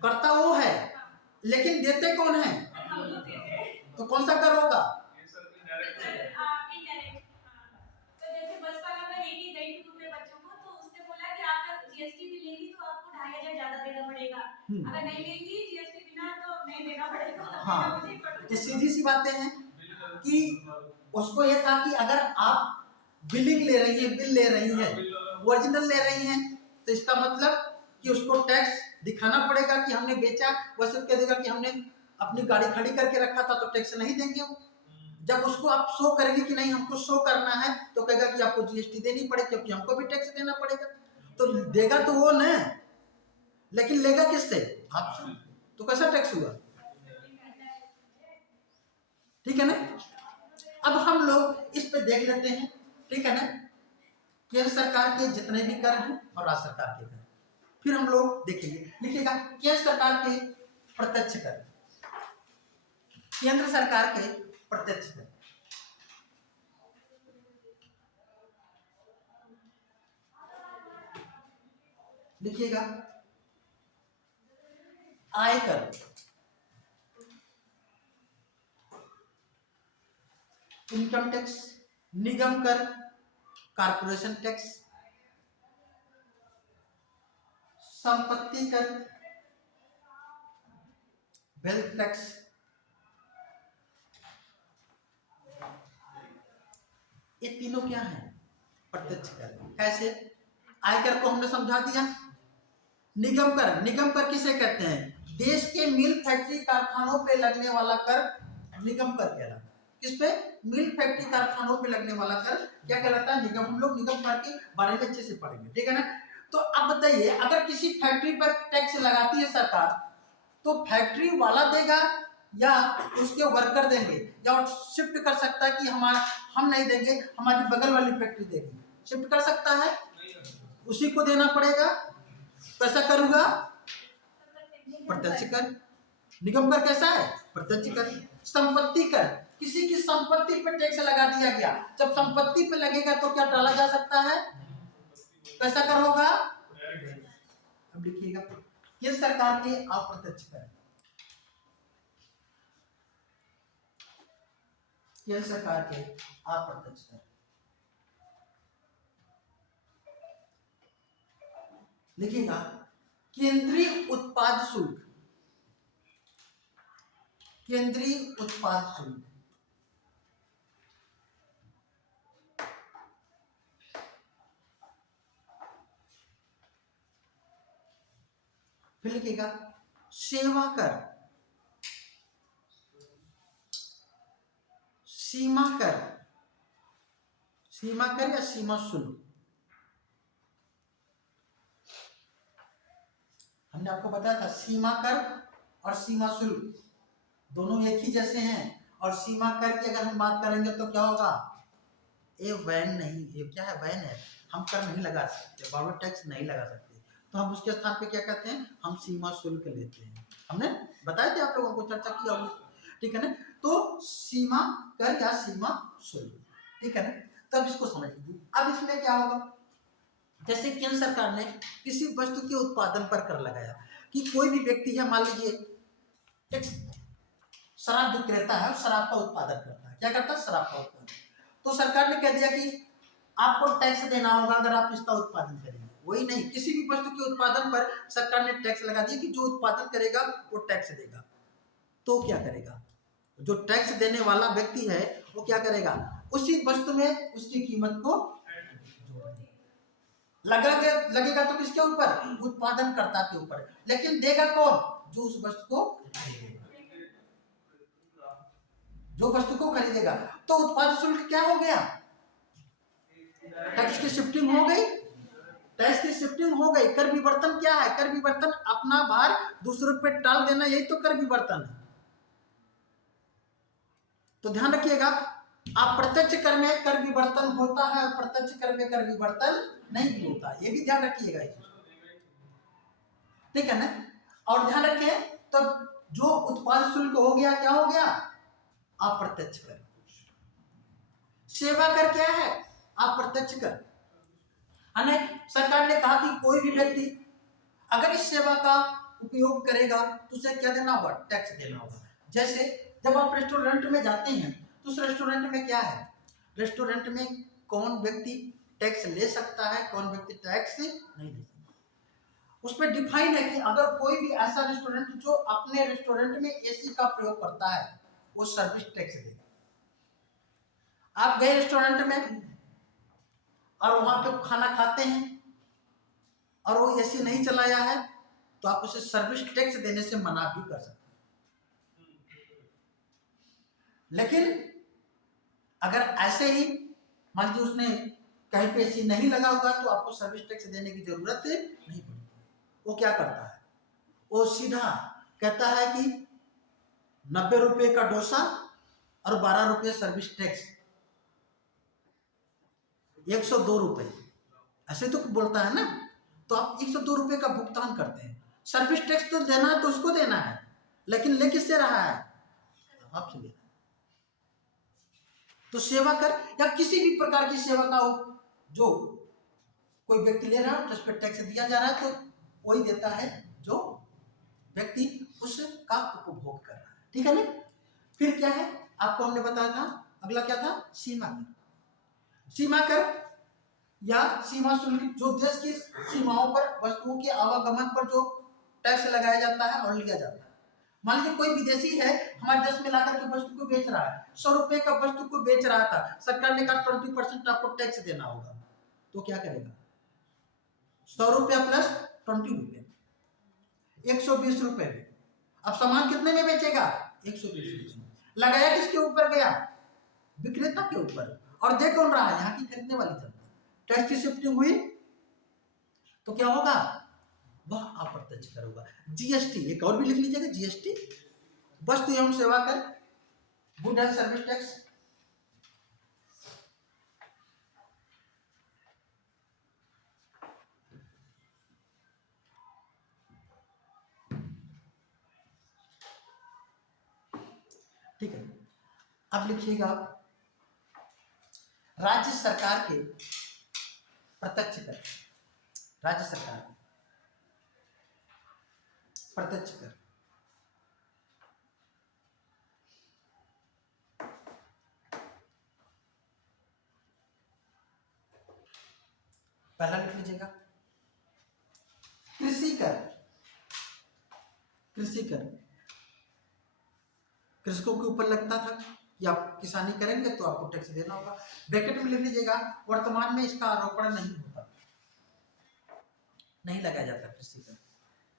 करता वो है, लेकिन देते कौन है? तो कौन सा कर होगा? ये सब इनडायरेक्ट है। इनडायरेक्ट। तो जैसे बस वाला मैं लेके गई थी रुपए बच्चों को, तो उसने बोला कि आप अगर जीएसटी भी लेंगी तो आपको 2500 ज्यादा देना पड़ेगा, अगर नहीं लेंगी जीएसटी बिना तो नहीं देना पड़ेगा। हाँ, तो सीधी सी बातें हैं कि उसको ये था कि अगर आप बिलिंग ले रही हैं, बिल ले रही हैं, ओरिजिनल ले रही हैं, तो इसका मतलब कि उसको टैक्स दिखाना पड़ेगा कि हमने बेचा। वह सिर्फ कह देगा कि हमने अपनी गाड़ी खड़ी करके रखा था तो टैक्स नहीं देंगे वो। जब उसको आप शो करेंगे कि नहीं हमको शो करना है तो कहेगा कि आपको जीएसटी देनी पड़ेगी, क्योंकि हमको भी टैक्स देना पड़ेगा। तो देगा तो वो न, लेकिन लेगा किससे? आपसे। तो कैसा टैक्स हुआ? ठीक है ना। अब हम लोग इस पे देख लेते हैं, ठीक है ना, केंद्र सरकार के जितने भी कर हैं और राज्य सरकार के कर, फिर हम लोग देखेंगे। लिखिएगा केंद्र सरकार के प्रत्यक्ष कर, केंद्र सरकार के प्रत्यक्ष कर। लिखिएगा आयकर, इनकम टैक्स, निगम कर, कारपोरेशन टैक्स, संपत्ति कर, वेल्थ टैक्स, ये तीनों क्या है? प्रत्यक्ष कर। कैसे? आयकर को हमने समझा दिया। निगम कर, निगम कर किसे कहते हैं? देश के मिल फैक्ट्री कारखानों पे लगने वाला कर निगम कर कहलाता है। किस पे? मिल फैक्ट्री कारखानों पे लगने वाला कर क्या कहलाता है? निगम। हम लोग निगम कर के बारे में अच्छे से पढ़ेंगे, ठीक है ना। तो अब बताइए, अगर किसी फैक्ट्री पर टैक्स लगाती है सरकार तो फैक्ट्री वाला देगा या उसके वर्कर देंगे, या शिफ्ट कर सकता है कि हम नहीं देंगे, हमारी बगल वाली फैक्ट्री देगी? शिफ्ट कर सकता है, उसी को देना पड़ेगा। कैसा करूंगा? प्रत्यक्ष कर। निगम कर कैसा है? प्रत्यक्ष कर। संपत्ति कर, किसी की संपत्ति पे टैक्स लगा दिया गया, जब संपत्ति पे लगेगा तो क्या टाला जा सकता है? कैसा कर होगा? अब लिखिएगा केंद्र सरकार के अप्रत्यक्ष कर, केंद्र सरकार के अप्रत्यक्ष कर। लिखिएगा केंद्रीय उत्पाद शुल्क, केंद्रीय उत्पाद शुल्क। फिर लिखिएगा सेवा कर, सीमा कर, सीमा कर या सीमा शुल्क। हमने आपको बताया था सीमा कर और सीमा शुल्क दोनों एक ही जैसे हैं। और सीमा कर की अगर हम बात करेंगे तो क्या होगा? ये वैन नहीं, ये क्या है? वैन है। हम कर नहीं लगा सकते, पावर टैक्स नहीं लगा सकते, तो हम उसके स्थान पे क्या कहते हैं? हम सीमा शुल्क लेते हैं। हमने बताया था आप लोगों को, चर्चा किया होगी, ठीक है ना। तो सीमा कर या सीमा शुल्क, ठीक है ना। तब इसको समझ लीजिए। अब इसमें क्या होगा? जैसे केंद्र सरकार ने किसी वस्तु के उत्पादन पर कर लगाया, कि कोई भी व्यक्ति है, मान लीजिए एक शराब विक्रेता है, शराब का उत्पादन करता है, क्या करता है? शराब का उत्पादन। तो सरकार ने कह दिया कि आपको टैक्स देना होगा अगर आप इसका उत्पादन करेंगे। वही नहीं, किसी भी वस्तु के उत्पादन पर सरकार ने टैक्स लगा दिया कि जो उत्पादन करेगा वो टैक्स देगा। तो क्या करेगा? जो टैक्स देने वाला व्यक्ति है वो क्या करेगा? उसी वस्तु में उसकी कीमत को लगेगा तो किसके ऊपर? उत्पादनकर्ता के ऊपर। लेकिन देगा कौन? जो उस वस्तु को खरीदेगा, जो वस्तु को खरीदेगा। तो उत्पाद शुल्क क्या हो गया? टैक्स की शिफ्टिंग हो गई। टैक्स की शिफ्टिंग हो गई। कर विवर्तन क्या है? कर विवर्तन अपना भार दूसरों पे टाल देना, यही तो कर विवर्तन है। तो ध्यान रखिएगा, अप्रत्यक्ष कर में कर विवर्तन होता है और प्रत्यक्ष कर में कर विवर्तन नहीं होता, ये भी ध्यान रखिएगा, ठीक है ना। और ध्यान रखिए, तब जो उत्पाद शुल्क हो गया, क्या हो गया? अप्रत्यक्ष कर। सेवा कर क्या है? अप्रत्यक्ष कर। सरकार ने कहा कि कोई भी व्यक्ति अगर इस सेवा का उपयोग करेगा तो उसे क्या देना होगा? टैक्स देना होगा। जैसे जब आप रेस्टोरेंट में जाते हैं तो उस रेस्टोरेंट में क्या है? रेस्टोरेंट में कौन व्यक्ति टैक्स ले सकता है, कौन व्यक्ति टैक्स नहीं ले सकता। उसमें डिफाइन है कि अगर कोई भी ऐसा रेस्टोरेंट जो अपने रेस्टोरेंट में एसी का प्रयोग करता है वो सर्विस टैक्स देगा। आप गए रेस्टोरेंट में और वहां पे खाना खाते हैं और वो एसी नहीं चलाया है तो आप उसे सर्विस टैक्स देने से मना भी कर सकते हैं। लेकिन अगर ऐसे ही मान लीजिए उसने कहीं पे एसी नहीं लगा होगा तो आपको सर्विस टैक्स देने की जरूरत नहीं पड़ती। वो क्या करता है? वो सीधा कहता है कि 90 रुपए का डोसा और 12 रुपए सर्विस टैक्स, 102 रुपए, ऐसे तो बोलता है ना। तो आप 102 रुपए का भुगतान करते हैं। सर्विस टैक्स तो देना है तो उसको देना है, लेकिन ले किससे रहा है? आपसे ले। तो सेवा कर या किसी भी प्रकार की सेवा का जो कोई व्यक्ति ले रहा है तो उस पर टैक्स दिया जा रहा है, तो वही देता है जो व्यक्ति उसका उपभोग कर रहा है, ठीक है ना। फिर क्या है? आपको हमने बताया था, अगला क्या था? सीमा कर। सीमा कर या सीमा शुल्क जो देश की सीमाओं पर वस्तुओं के आवागमन पर जो टैक्स लगाया जाता है और लिया जाता है। मान लीजिए कोई विदेशी है हमारे देश में लाकर के वस्तु को बेच रहा है, 100 रुपए का वस्तु को बेच रहा था, सरकार ने कहा 20% आपको टैक्स देना होगा, तो क्या करेगा? 100 रुपया प्लस 20 रुपये, 120 रुपए में। अब सामान कितने में बेचेगा? 120 रुपये में। लगाया किसके ऊपर गया? विक्रेता के ऊपर। और दे कौन रहा है? यहाँ की खरीदने वाली जनता। टैक्स की शिफ्टिंग हुई तो क्या होगा? वह अप्रत्यक्ष कर होगा। जीएसटी, एक और भी लिख लीजिएगा, जीएसटी वस्तु एवं सेवा कर, गुड एंड सर्विस टैक्स। ठीक है, अब लिखिएगा राज्य सरकार के प्रत्यक्ष कर। राज्य सरकार प्रत्यक्ष कर, पहला लिख लीजिएगा कृषि कर। कृषि कर कृषकों के ऊपर लगता था कि आप किसानी करेंगे तो आपको टैक्स देना होगा। ब्रैकेट में लिख लीजिएगा वर्तमान में इसका आरोपण नहीं होता, नहीं लगाया जाता कृषि कर,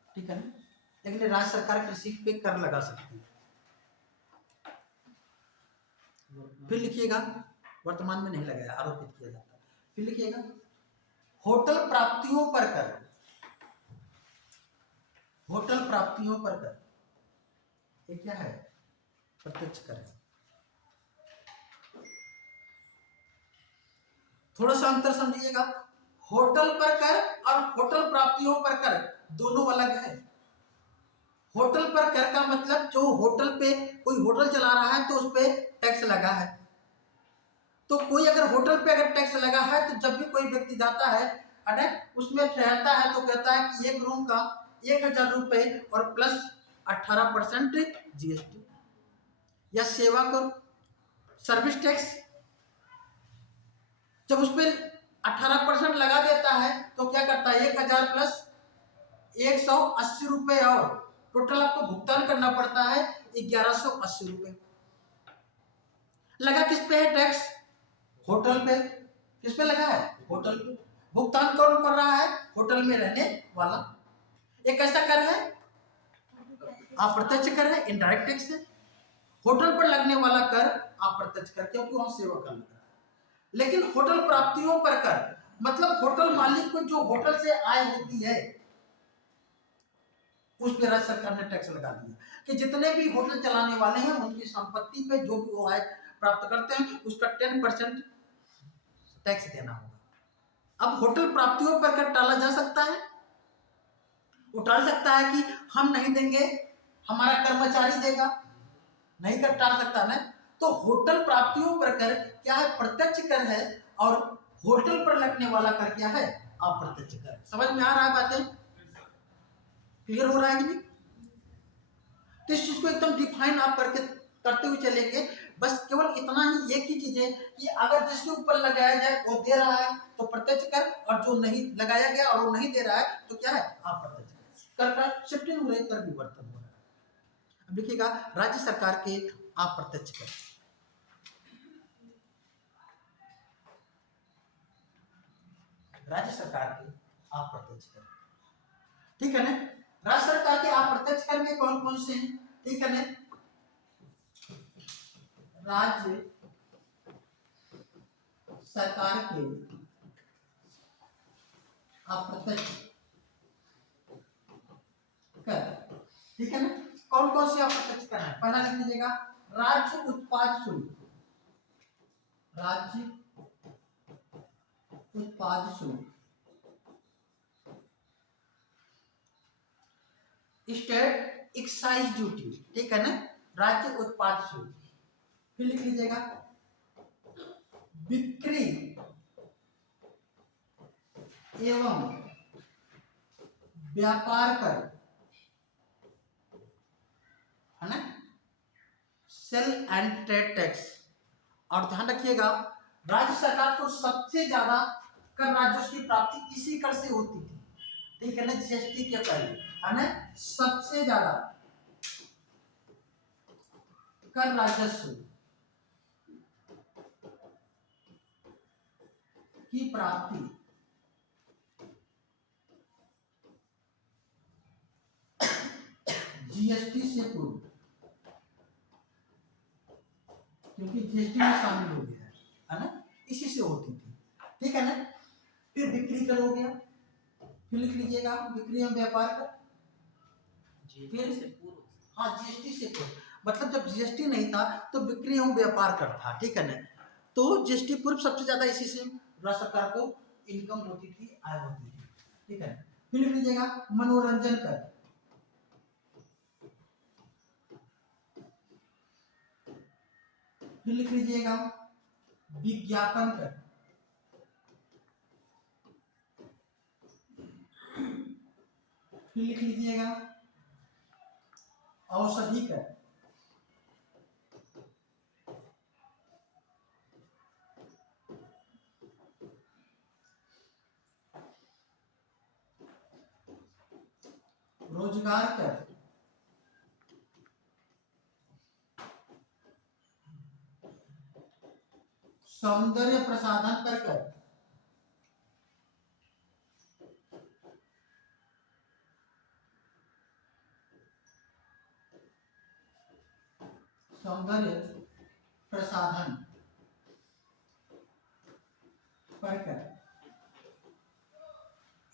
ठीक है ना। लेकिन राज्य सरकार कृषि पे कर लगा सकती है। फिर लिखिएगा वर्तमान में नहीं लगाया, आरोपित किया जाता। फिर लिखिएगा होटल प्राप्तियों पर कर। होटल प्राप्तियों पर कर, ये क्या है? प्रत्यक्ष कर है। थोड़ा सा अंतर समझिएगा, होटल पर कर और होटल प्राप्तियों पर कर दोनों अलग है। होटल पर कर का मतलब जो होटल पे कोई होटल चला रहा है तो उस पे टैक्स लगा है। तो कोई अगर होटल पे अगर टैक्स लगा है तो जब भी कोई व्यक्ति जाता है अगर उसमें ठहरता है तो कहता है कि एक रूम का 1000 रुपए और प्लस 18% जीएसटी। या सेवा कर, सर्विस टैक्स जब उस पर 18% लगा देता है तो क्या करता है, 1000 प्लस 180 रुपए और टोटल आपको भुगतान करना पड़ता है 1180 रुपए। लगा किस पे है टैक्स? होटल पे। किस पे लगा है? होटल पे। भुगतान कौन कर रहा है? होटल में रहने वाला। एक ऐसा कर है, अप्रत्यक्ष कर है, इनडायरेक्ट टैक्स है। होटल पर लगने वाला कर अप्रत्यक्ष कर, क्योंकि वहां सेवा कर लग रहा है। लेकिन होटल प्राप्तियों पर कर, मतलब होटल मालिक को जो होटल से आय होती है उस पर राज्य सरकार ने टैक्स लगा दिया कि जितने भी होटल चलाने वाले हैं उनकी संपत्ति पे जो भी वो आय प्राप्त करते हैं उसका 10% टैक्स देना होगा। अब होटल प्राप्तियों पर कर टाला जा सकता है, वो टाल सकता है कि हम नहीं देंगे, हमारा कर्मचारी देगा, नहीं कर टाल सकता ना। तो होटल प्राप्तियों पर कर क्या है? प्रत्यक्ष कर है, और होटल पर लगने वाला कर क्या है? अप्रत्यक्ष कर। समझ में आ रहा है बातें? क्लियर हो रहा है कि नहीं? तो इस चीज को एकदम डिफाइन आप करते हुए चलेंगे। बस केवल इतना ही, एक ही चीज है कि अगर जिसके ऊपर लगाया जाए वो दे रहा है तो प्रत्यक्ष कर, और जो नहीं लगाया गया और वो नहीं दे रहा है तो क्या है? अप्रत्यक्ष कर। का शिफ्टिंग हो रही है, कर विवर्तन हो रहा है। अब लिखिएगा राज्य सरकार के अप्रत्यक्ष कर। राज्य सरकार के अप्रत्यक्ष कर, ठीक है ना। राज्य सरकार के अप्रत्यक्ष कर में कौन कौन से हैं? ठीक है ना। राज्य सरकार के अप्रत्यक्ष कर, ठीक है ना। कौन कौन से अप्रत्यक्ष कर है? पहला लिख लीजिएगा राज्य उत्पाद शुल्क। राज्य उत्पाद शुल्क, स्टेट एक्साइज ड्यूटी, ठीक है ना। राज्य उत्पाद शुल्क। फिर लिख लीजिएगा बिक्री एवं व्यापार कर, है ना, सेल एंड ट्रेड टैक्स। और ध्यान रखिएगा राज्य सरकार को सबसे ज्यादा कर राजस्व की प्राप्ति इसी कर से होती थी, ठीक है ना, जीएसटी के पहले, है ना। सबसे ज्यादा कर राजस्व की प्राप्ति जीएसटी से पूर्व, क्योंकि जीएसटी में शामिल हो गया है ना, इसी से होती थी, ठीक है ना। फिर बिक्री कर हो गया, फिर लिख लीजिएगा बिक्री एवं व्यापार कर। फिर हाँ, जीएसटी से पूर्व, मतलब जब जीएसटी नहीं था तो बिक्री एवं व्यापार कर था, ठीक है ना। तो जीएसटी पूर्व सबसे ज्यादा इसी से राज्य सरकार को इनकम होती थी, आय होती थी, ठीक है। फिर लिख लीजिएगा मनोरंजन कर। फिर लिख लीजिएगा विज्ञापन कर। फिर लिख लीजिएगा औषधि कर। रोजगार कर। सौंदर्य प्रसाधन कर। सौंदर्य प्रसाधन पर कर।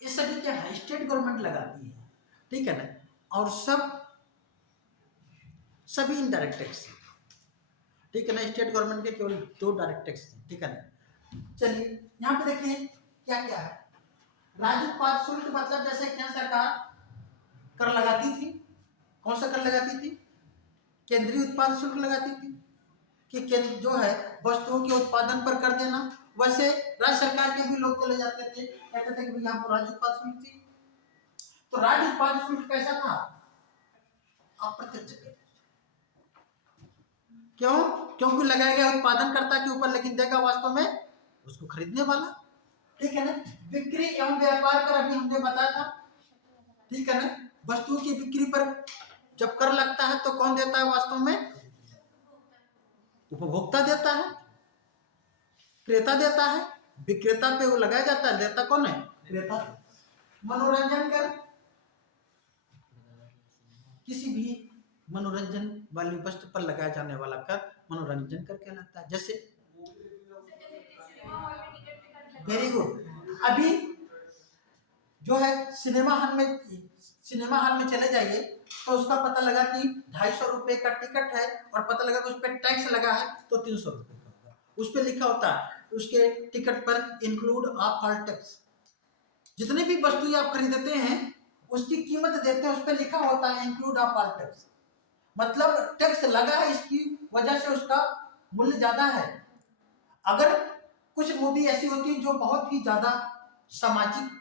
ये सभी क्या है? स्टेट गवर्नमेंट लगाती है, ठीक है ना। और सभी इनडायरेक्ट टैक्स, ठीक है ना। स्टेट गवर्नमेंट के केवल 2 डायरेक्ट टैक्स, ठीक है ना। चलिए यहाँ पे देखिए क्या क्या है। राज्य उत्पाद शुल्क मतलब जैसे केंद्र सरकार कर लगाती थी, कौन सा कर लगाती थी? केंद्रीय उत्पाद शुल्क लगाती थी कि केंद्र जो है वस्तुओं के उत्पादन पर कर देना। वैसे राज्य सरकार के भी लोग चले जाते थे, कहते थे कि भैया हमको राज्य उत्पाद शुल्क थी। तो राज्य उत्पाद शुल्क कैसा था? अप्रत्यक्ष कर। क्यों? क्योंकि लगाया गया उत्पादनकर्ता के ऊपर, लेकिन देगा वास्तव में उसको खरीदने वाला। ठीक है ना। बिक्री एवं व्यापार कर अभी हमने बताया था। ठीक है ना। वस्तुओं की बिक्री पर जब कर लगता है तो कौन देता है वास्तव में? उपभोक्ता देता है, क्रेता देता है। विक्रेता पे वो लगाया जाता है, देता कौन है? क्रेता। मनोरंजन कर किसी भी मनोरंजन वाली वस्तु पर लगाया जाने वाला कर मनोरंजन कर कहलाता है। जैसे सिनेमा हॉल में टिकट पे कर वेरी गुड। अभी जो है सिनेमा हॉल में चले जाइए तो उसका पता लगा कि 250 रुपए का टिकट है और पता लगा कि उस पर टैक्स लगा है तो 300 रुपए का होगा। उस पर लिखा होता है उसके टिकट पर इंक्लूड ऑफ ऑल टैक्स। जितने भी वस्तु आप खरीदते हैं उसकी कीमत देते हैं, उस पर लिखा होता है इंक्लूड ऑफ ऑल टैक्स। मतलब टैक्स लगा है, इसकी वजह से उसका मूल्य ज्यादा है। अगर कुछ मूवी ऐसी होती है जो बहुत ही ज्यादा सामाजिक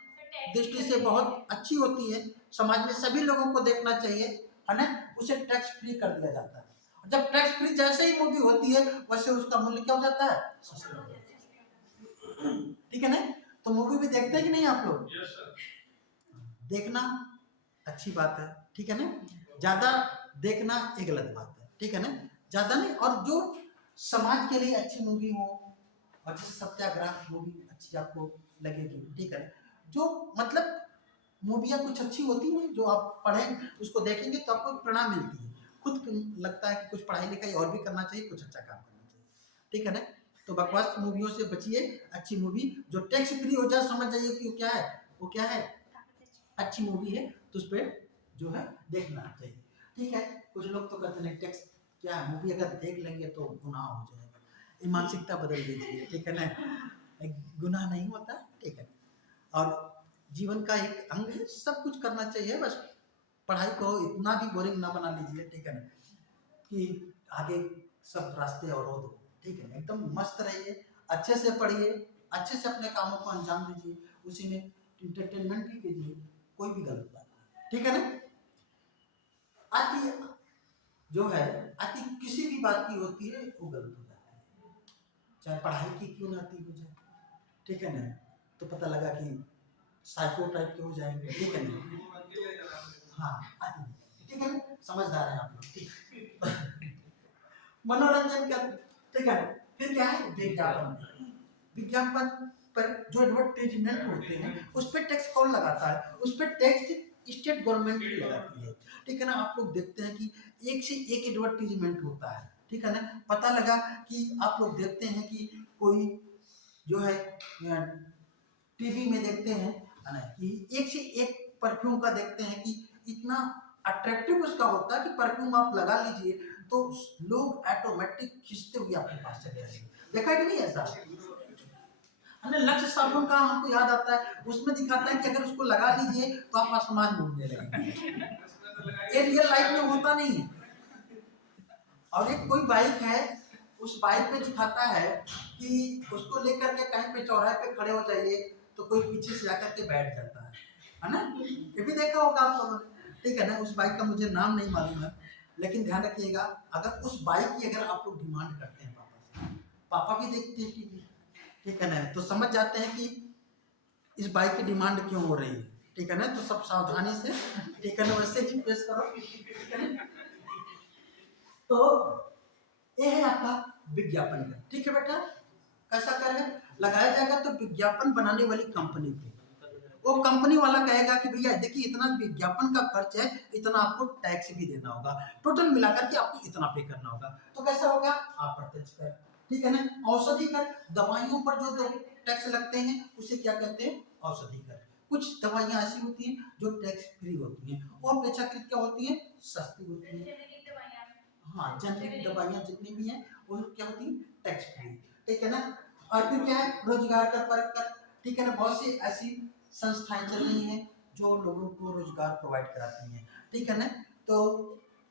दृष्टि से बहुत अच्छी होती है, समाज में सभी लोगों को देखना चाहिए, है ना, उसे टैक्स फ्री कर दिया जाता है। जब टैक्स फ्री जैसे ही मूवी होती है वैसे उसका मूल्य क्या हो जाता है? सस्ता हो जाता है। ठीक है ना। तो मूवी भी देखते हैं कि नहीं आप लोग? Yes sir. देखना अच्छी बात है। ठीक है ना। ज्यादा देखना एक गलत बात है। ठीक है ना। ज्यादा नहीं, और जो समाज के लिए अच्छी मूवी हो, और जैसे सत्याग्रह मूवी अच्छी आपको लगेगी। ठीक है। जो मतलब मूवियाँ कुछ अच्छी होती हैं जो आप पढ़ें उसको देखेंगे तो आपको प्रेरणा मिलती है, खुद लगता है कि कुछ पढ़ाई लिखाई और भी करना चाहिए, कुछ अच्छा काम करना चाहिए। ठीक है ना। तो बकवास मूवियों से बचिए। अच्छी मूवी जो टैक्स फ्री हो जाए, समझ जाइए कि वो क्या है अच्छी मूवी है, तो उस पर जो है देखना चाहिए। ठीक है। कुछ लोग तो कहते हैं टैक्स क्या है, मूवी अगर देख लेंगे तो गुनाह हो जाएगा। ये मानसिकता बदल दीजिए। ठीक है ना। गुनाह नहीं होता। ठीक है। और जीवन का एक अंग है, सब कुछ करना चाहिए, बस पढ़ाई को इतना भी बोरिंग ना बना लीजिए। ठीक है ना, कि आगे सब रास्ते अवरोध हो। ठीक है ना। एकदम मस्त रहिए, अच्छे से पढ़िए, अच्छे से अपने कामों को अंजाम दीजिए, उसी में इंटरटेनमेंट भी कीजिए, कोई भी गलत बात नहीं। ठीक है ना। अति जो है अति किसी भी बात की होती है वो गलत हो जाता है, चाहे पढ़ाई की क्यों ना अति हो जाए। ठीक है ना। तो पता लगा कि साइको टाइप के हो जाएंगे। ठीक है ना। हाँ अति। ठीक है ना। समझदार हैं आप लोग। ठीक। मनोरंजन कर। ठीक है। फिर क्या है? विज्ञापन। विज्ञापन पर जो एडवर्टाइजमेंट होते हैं उस पर टैक्स कौन लगाता है? उस पर टैक्स स्टेट गवर्नमेंट ही लगाती है। ठीक है ना। आप लोग देखते हैं कि एक से एक एडवर्टाइजमेंट होता है। ठीक है ना। पता लगा कि आप लोग देखते हैं कि कोई जो है टीवी में देखते हैं है ना, कि एक से एक परफ्यूम का देखते हैं कि इतना अट्रैक्टिव उसका होता है कि परफ्यूम आप लगा लीजिए तो लोग ऑटोमेटिक खींचते हुए आपके पास चले आएंगे। देखा कि नहीं ऐसा? हमें लक्ष्य साबुन का हमको याद आता है, उसमें दिखाता है कि अगर उसको लगा लीजिए तो आप आसमान घूमने लगेंगे। ये रियल लाइफ में होता नहीं है। और एक कोई बाइक है, उस बाइक पे दिखाता है कि उसको लेकर के कहीं पे चौराहे पे खड़े हो जाइए तो कोई पीछे से आकर के बैठ जाता है ना। ये भी देखा होगा आप लोगों ने। ठीक है ना। उस बाइक का मुझे नाम नहीं मालूम है, लेकिन ध्यान रखिएगा, अगर उस बाइक की अगर आप लोग डिमांड करते हैं पापा से, पापा भी देखते हैं टीवी, ठीक है ना, तो समझ जाते हैं कि इस बाइक की डिमांड क्यों हो रही है। ठीक है ना। तो सब सावधानी से, ठीक है ना, वैसे ही पेश करो। ठीक है ना। तो ये है आपका विज्ञापन का। ठीक है बेटा। कैसा करें? लगाया जाएगा तो विज्ञापन बनाने वाली कंपनी पे, वो कंपनी वाला कहेगा कि भैया देखिए इतना विज्ञापन का खर्च है, इतना आपको टैक्स भी देना होगा, टोटल मिलाकर के आपको इतना पे करना होगा। तो कैसा होगा? अप्रत्यक्ष कर। ठीक है ना। औषधि कर, दवाइयों पर जो टैक्स लगते हैं उसे क्या कहते हैं? औषधि कर। कुछ दवाइयाँ ऐसी होती हैं जो टैक्स फ्री होती हैं, वो अपेक्षाकृत क्या होती हैं? सस्ती होती हैं। हाँ, जेनेरिक दवाइयाँ जितनी भी हैं वो क्या होती हैं? Tax free. ठीक है ना। और फिर क्या है? रोजगार का परक कर। ठीक है ना। बहुत सी ऐसी संस्थाएं चल रही हैं जो लोगों को रोजगार प्रोवाइड कराती हैं। ठीक है ना। तो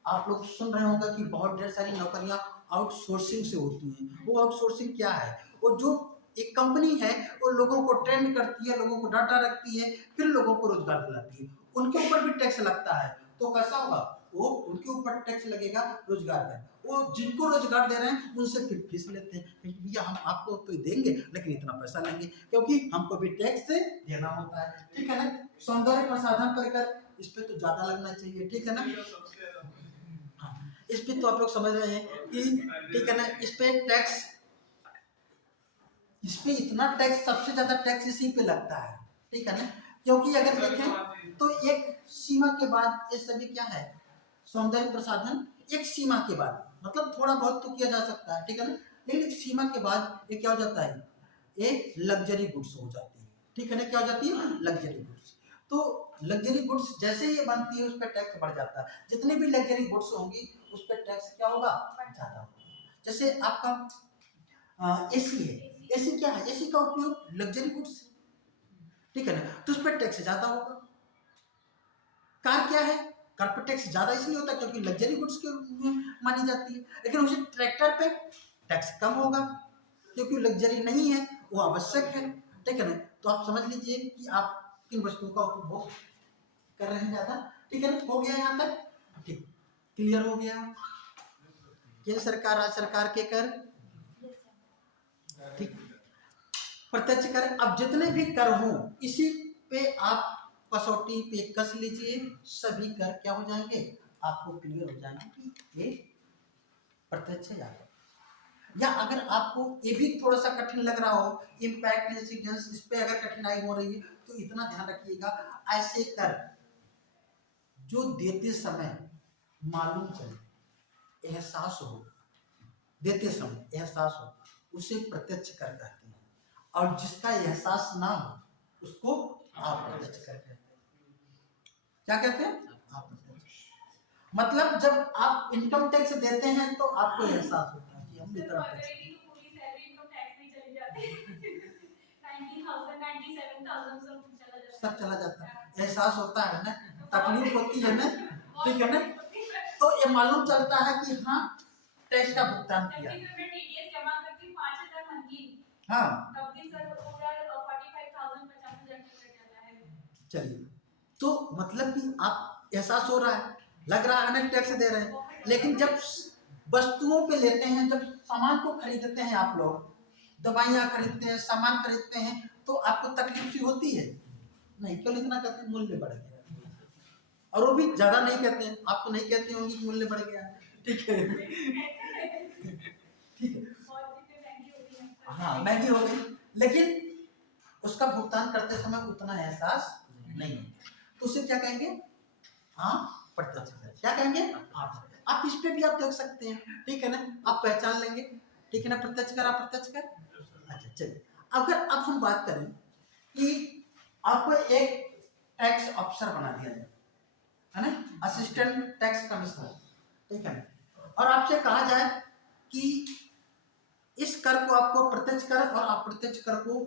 आप लोग सुन रहे होंगे कि बहुत ढेर सारी नौकरियां आउटसोर्सिंग से होती हैं। वो आउटसोर्सिंग क्या है? वो जो एक कंपनी है वो लोगों को ट्रेन करती है, लोगों को डाटा रखती है, फिर लोगों को रोजगार दिलाती है, उनके ऊपर भी टैक्स लगता है। तो कैसा होगा? वो उनके ऊपर टैक्स लगेगा रोजगार का। वो जिनको रोजगार दे रहे हैं उनसे फिर फीस लेते हैं कि भैया हम आपको तो देंगे लेकिन इतना पैसा लेंगे, क्योंकि हमको भी टैक्स देना होता है। ठीक है ना। सौंदर्य प्रसाधन पर कर, इस पे तो ज्यादा लगना चाहिए। ठीक है ना। हाँ, इस पे तो आप लोग समझ रहे हैं कि ठीक है ना, इस पे टैक्स, इस पे इतना टैक्स, सबसे ज्यादा टैक्स इसी पे लगता है। ठीक है ना। क्योंकि अगर देखें तो एक सीमा के बाद ये सभी क्या है, सौंदर्य प्रसाधन एक सीमा के बाद, मतलब थोड़ा बहुत तो किया जा सकता है। ठीक है ना। लेकिन एक सीमा के बाद ये क्या हो जाता है, एक लग्जरी गुड्स हो जाती है। ठीक है ना। क्या हो जाती है, लग्जरी गुड्स। तो लग्जरी गुड्स जैसे ही ये बनती है उस पर टैक्स बढ़ जाता है। जितनी भी लग्जरी गुड्स होंगी उस पर टैक्स क्या होगा, ज्यादा होगा। जैसे आपका एसी है, एसी क्या है, एसी का उपयोग लग्जरी गुड्स, ठीक है ना, तो उस पर टैक्स ज्यादा होगा। कार क्या है, कार पर टैक्स ज्यादा इसलिए होता है क्योंकि लग्जरी गुड्स के रूप में मानी जाती है। लेकिन उसी ट्रैक्टर पे टैक्स कम होगा क्योंकि लग्जरी नहीं है, वो आवश्यक है। ठीक है ना। तो आप समझ लीजिए कि आप किन वस्तुओं का उपभोग कर रहे हैं ज्यादा। ठीक है ना। हो गया यहाँ तक, ठीक, क्लियर हो गया। केंद्र सरकार, राज्य सरकार के कर, ठीक, प्रत्यक्ष कर। अब जितने भी कर हो इसी पे आप कसौटी पे कस लीजिए, सभी कर क्या हो जाएंगे, आपको क्लियर हो जाएंगे कि ये प्रत्यक्ष है या अगर आपको ये भी थोड़ा सा कठिन लग रहा हो, इम्पैक्ट इंसिडेंस, इस पे अगर कठिनाई हो रही है तो इतना ध्यान रखिएगा, ऐसे कर जो देते समय मालूम चले, एहसास हो, देते समय एहसास हो, उसे प्रत्यक्ष कर कहते हैं। और जिसका एहसास ना हो उसको अप्रत्यक्ष कर कहते हैं। क्या कहते हैं, अप्रत्यक्ष। मतलब जब आप इनकम टैक्स देते हैं तो आपको एहसास होता है कि हम इतना टैक्स, पूरी सैलरी इनकम टैक्स में चली जाती है 90,000 97,000 सब चला जाता है, एहसास होता है ना, तकलीफ होती है ना। ठीक है ना। तो ये मालूम चलता है कि हाँ टैक्स का भुगतान किया। जमा करती 5,000 मंथली, हाँ तब भी सर पूरा 45,000 50,000 तक जाता है। चलिए, तो मतलब कि आप एहसास हो रहा है, लग रहा है ना टैक्स दे रहे हैं, लेकिन जब वस्तुओं पे लेते हैं, जब सामान को खरीदते हैं, आप लोग दवाइयाँ खरीदते हैं, सामान खरीदते हैं, तो आपको तकलीफ सी होती है नहीं, क्यों इतना कहते हैं, मूल्य बढ़ गया। और वो भी ज्यादा नहीं कहते हैं, आप तो नहीं कहते होंगे कि मूल्य बढ़ गया। ठीक है। ठीक है। हाँ महंगी हो गई, लेकिन उसका भुगतान करते समय उतना एहसास नहीं है, तो उसे क्या कहेंगे, हाँ प्रत्यक्ष कर। क्या कहेंगे, आप इस पे भी आप देख सकते हैं। ठीक है ना, आप पहचान लेंगे। ठीक है ना, प्रत्यक्ष कर, अप्रत्यक्ष कर। अच्छा चलिए, अगर अब हम बात करें कि आपको एक टैक्स अफसर बना दिया जाए, है ना, असिस्टेंट टैक्स कमिश्नर। ठीक है ना, और आपसे कहा जाए कि इस कर को आपको प्रत्यक्ष कर और अप्रत्यक्ष कर को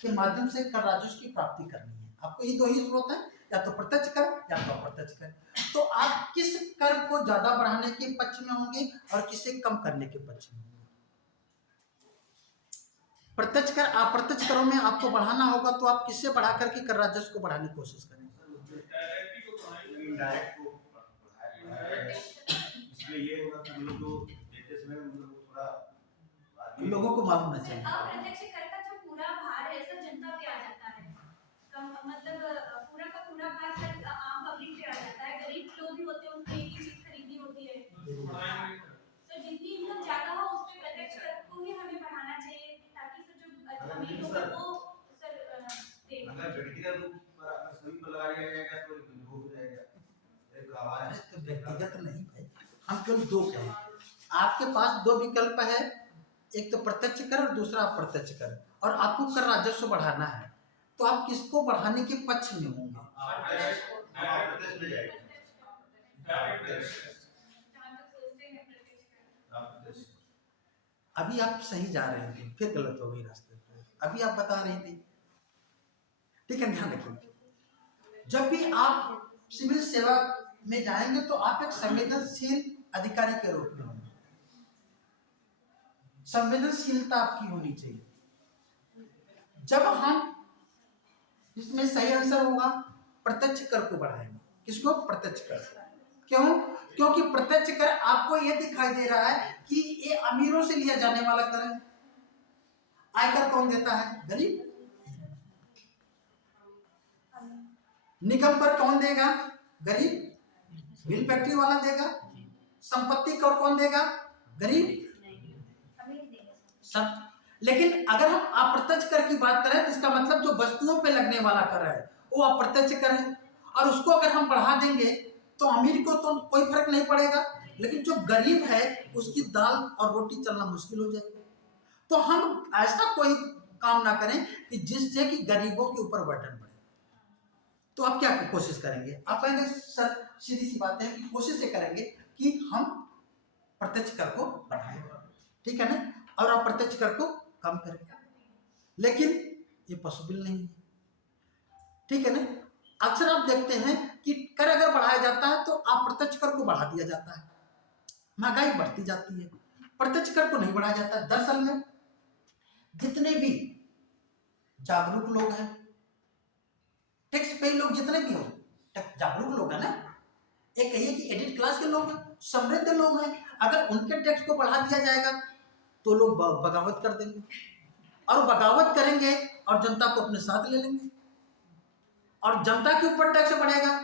के माध्यम से कर राजस्व की प्राप्ति करनी है। आपको ये दो ही स्रोत है, या तो प्रत्यक्ष कर या तो अप्रत्यक्ष कर। तो आप किस कर को ज्यादा बढ़ाने के पक्ष में होंगे और किसे कम करने के पक्ष में होंगे। प्रत्यक्ष कर अप्रत्यक्ष करों में आपको बढ़ाना होगा तो आप किससे बढ़ा करके कर राजस्व को बढ़ाने की कोशिश करेंगे। इनडायरेक्ट को इसमें ये होगा कि लोग जो देते समय मतलब थोड़ा लोगों को मालूम ना चाहिए। अप्रत्यक्ष कर का जो पूरा भार है सब जनता पे आ जाता है, मतलब पूरा का पूरा भार सर आम पब्लिक पे आ जाता है। गरीब लोग भी होते हैं, उनको एक ही चीज खरीदनी होती है। तो जितनी इनकम ज्यादा हो उस पे प्रत्यक्ष कर को ही हमें बढ़ाना चाहिए, ताकि सर जो अमीर लोग हैं वो सर दे। अगर व्यक्तिगत रूप पर अगर सभी पर लगाया जाएगा तो हो जाएगा। एक आवाज है तो व्यक्तिगत नहीं भाई, हम केवल दो कहें, आपके पास दो विकल्प है, एक तो प्रत्यक्ष कर और दूसरा अप्रत्यक्ष कर, और आपको कर राजस्व बढ़ाना है, तो आप किसको बढ़ाने के पक्ष में होंगे। अप्रत्यक्ष में जाएगा। अभी आप सही जा रहे थे, फिर गलत हो गई रास्ते पे। अभी आप बता रहे थे, ठीक है, ध्यान रखिए, जब भी आप सिविल सेवा में जाएंगे तो आप एक संवेदनशील अधिकारी के रूप में होंगे। संवेदनशीलता आपकी होनी चाहिए। जब हम इसमें सही आंसर होगा प्रत्यक्ष कर को बढ़ाएंगे। किसको, प्रत्यक्ष कर। क्यों, क्योंकि प्रत्यक्ष कर आपको यह दिखाई दे रहा है कि ये अमीरों से लिया जाने वाला कर है। आयकर कौन देता है? गरीब। निगम कर कौन देगा? गरीब। बिल फैक्ट्री वाला देगा। संपत्ति कर कौन देगा? गरीब। सब। लेकिन अगर हम अप्रत्यक्ष कर की बात करें तो इसका मतलब जो वस्तुओं पे लगने वाला कर है वो अप्रत्यक्ष कर है, और उसको अगर हम बढ़ा देंगे तो अमीर को तो कोई फर्क नहीं पड़ेगा, लेकिन जो गरीब है उसकी दाल और रोटी चलना मुश्किल हो जाएगी। तो हम ऐसा कोई काम ना करें कि जिससे कि गरीबों के ऊपर बर्डन पड़े। तो आप क्या कोशिश करेंगे? आप कहेंगे सर सीधी सी बात है कि कोशिश ये करेंगे कि हम प्रत्यक्ष कर को बढ़ाएं, ठीक है ना, और अप्रत्यक्ष कर को कम करें। लेकिन ये पॉसिबल नहीं है, ठीक है ना। अक्सर आप देखते हैं कि कर अगर बढ़ाया जाता है तो अप्रत्यक्ष कर को बढ़ा दिया जाता है, महंगाई बढ़ती जाती है, प्रत्यक्ष कर को नहीं बढ़ाया जाता। दरअसल में जितने भी जागरूक लोग हैं, टैक्स पे लोग जितने भी हो, जागरूक लोग हैं ना, एक कहिए कि एडिट क्लास के लोग हैं, समृद्ध लोग हैं, अगर उनके टैक्स को बढ़ा दिया जाएगा तो लोग बगावत कर देंगे, और बगावत करेंगे और जनता को अपने साथ ले लेंगे, और जनता के ऊपर टैक्स बढ़ेगा,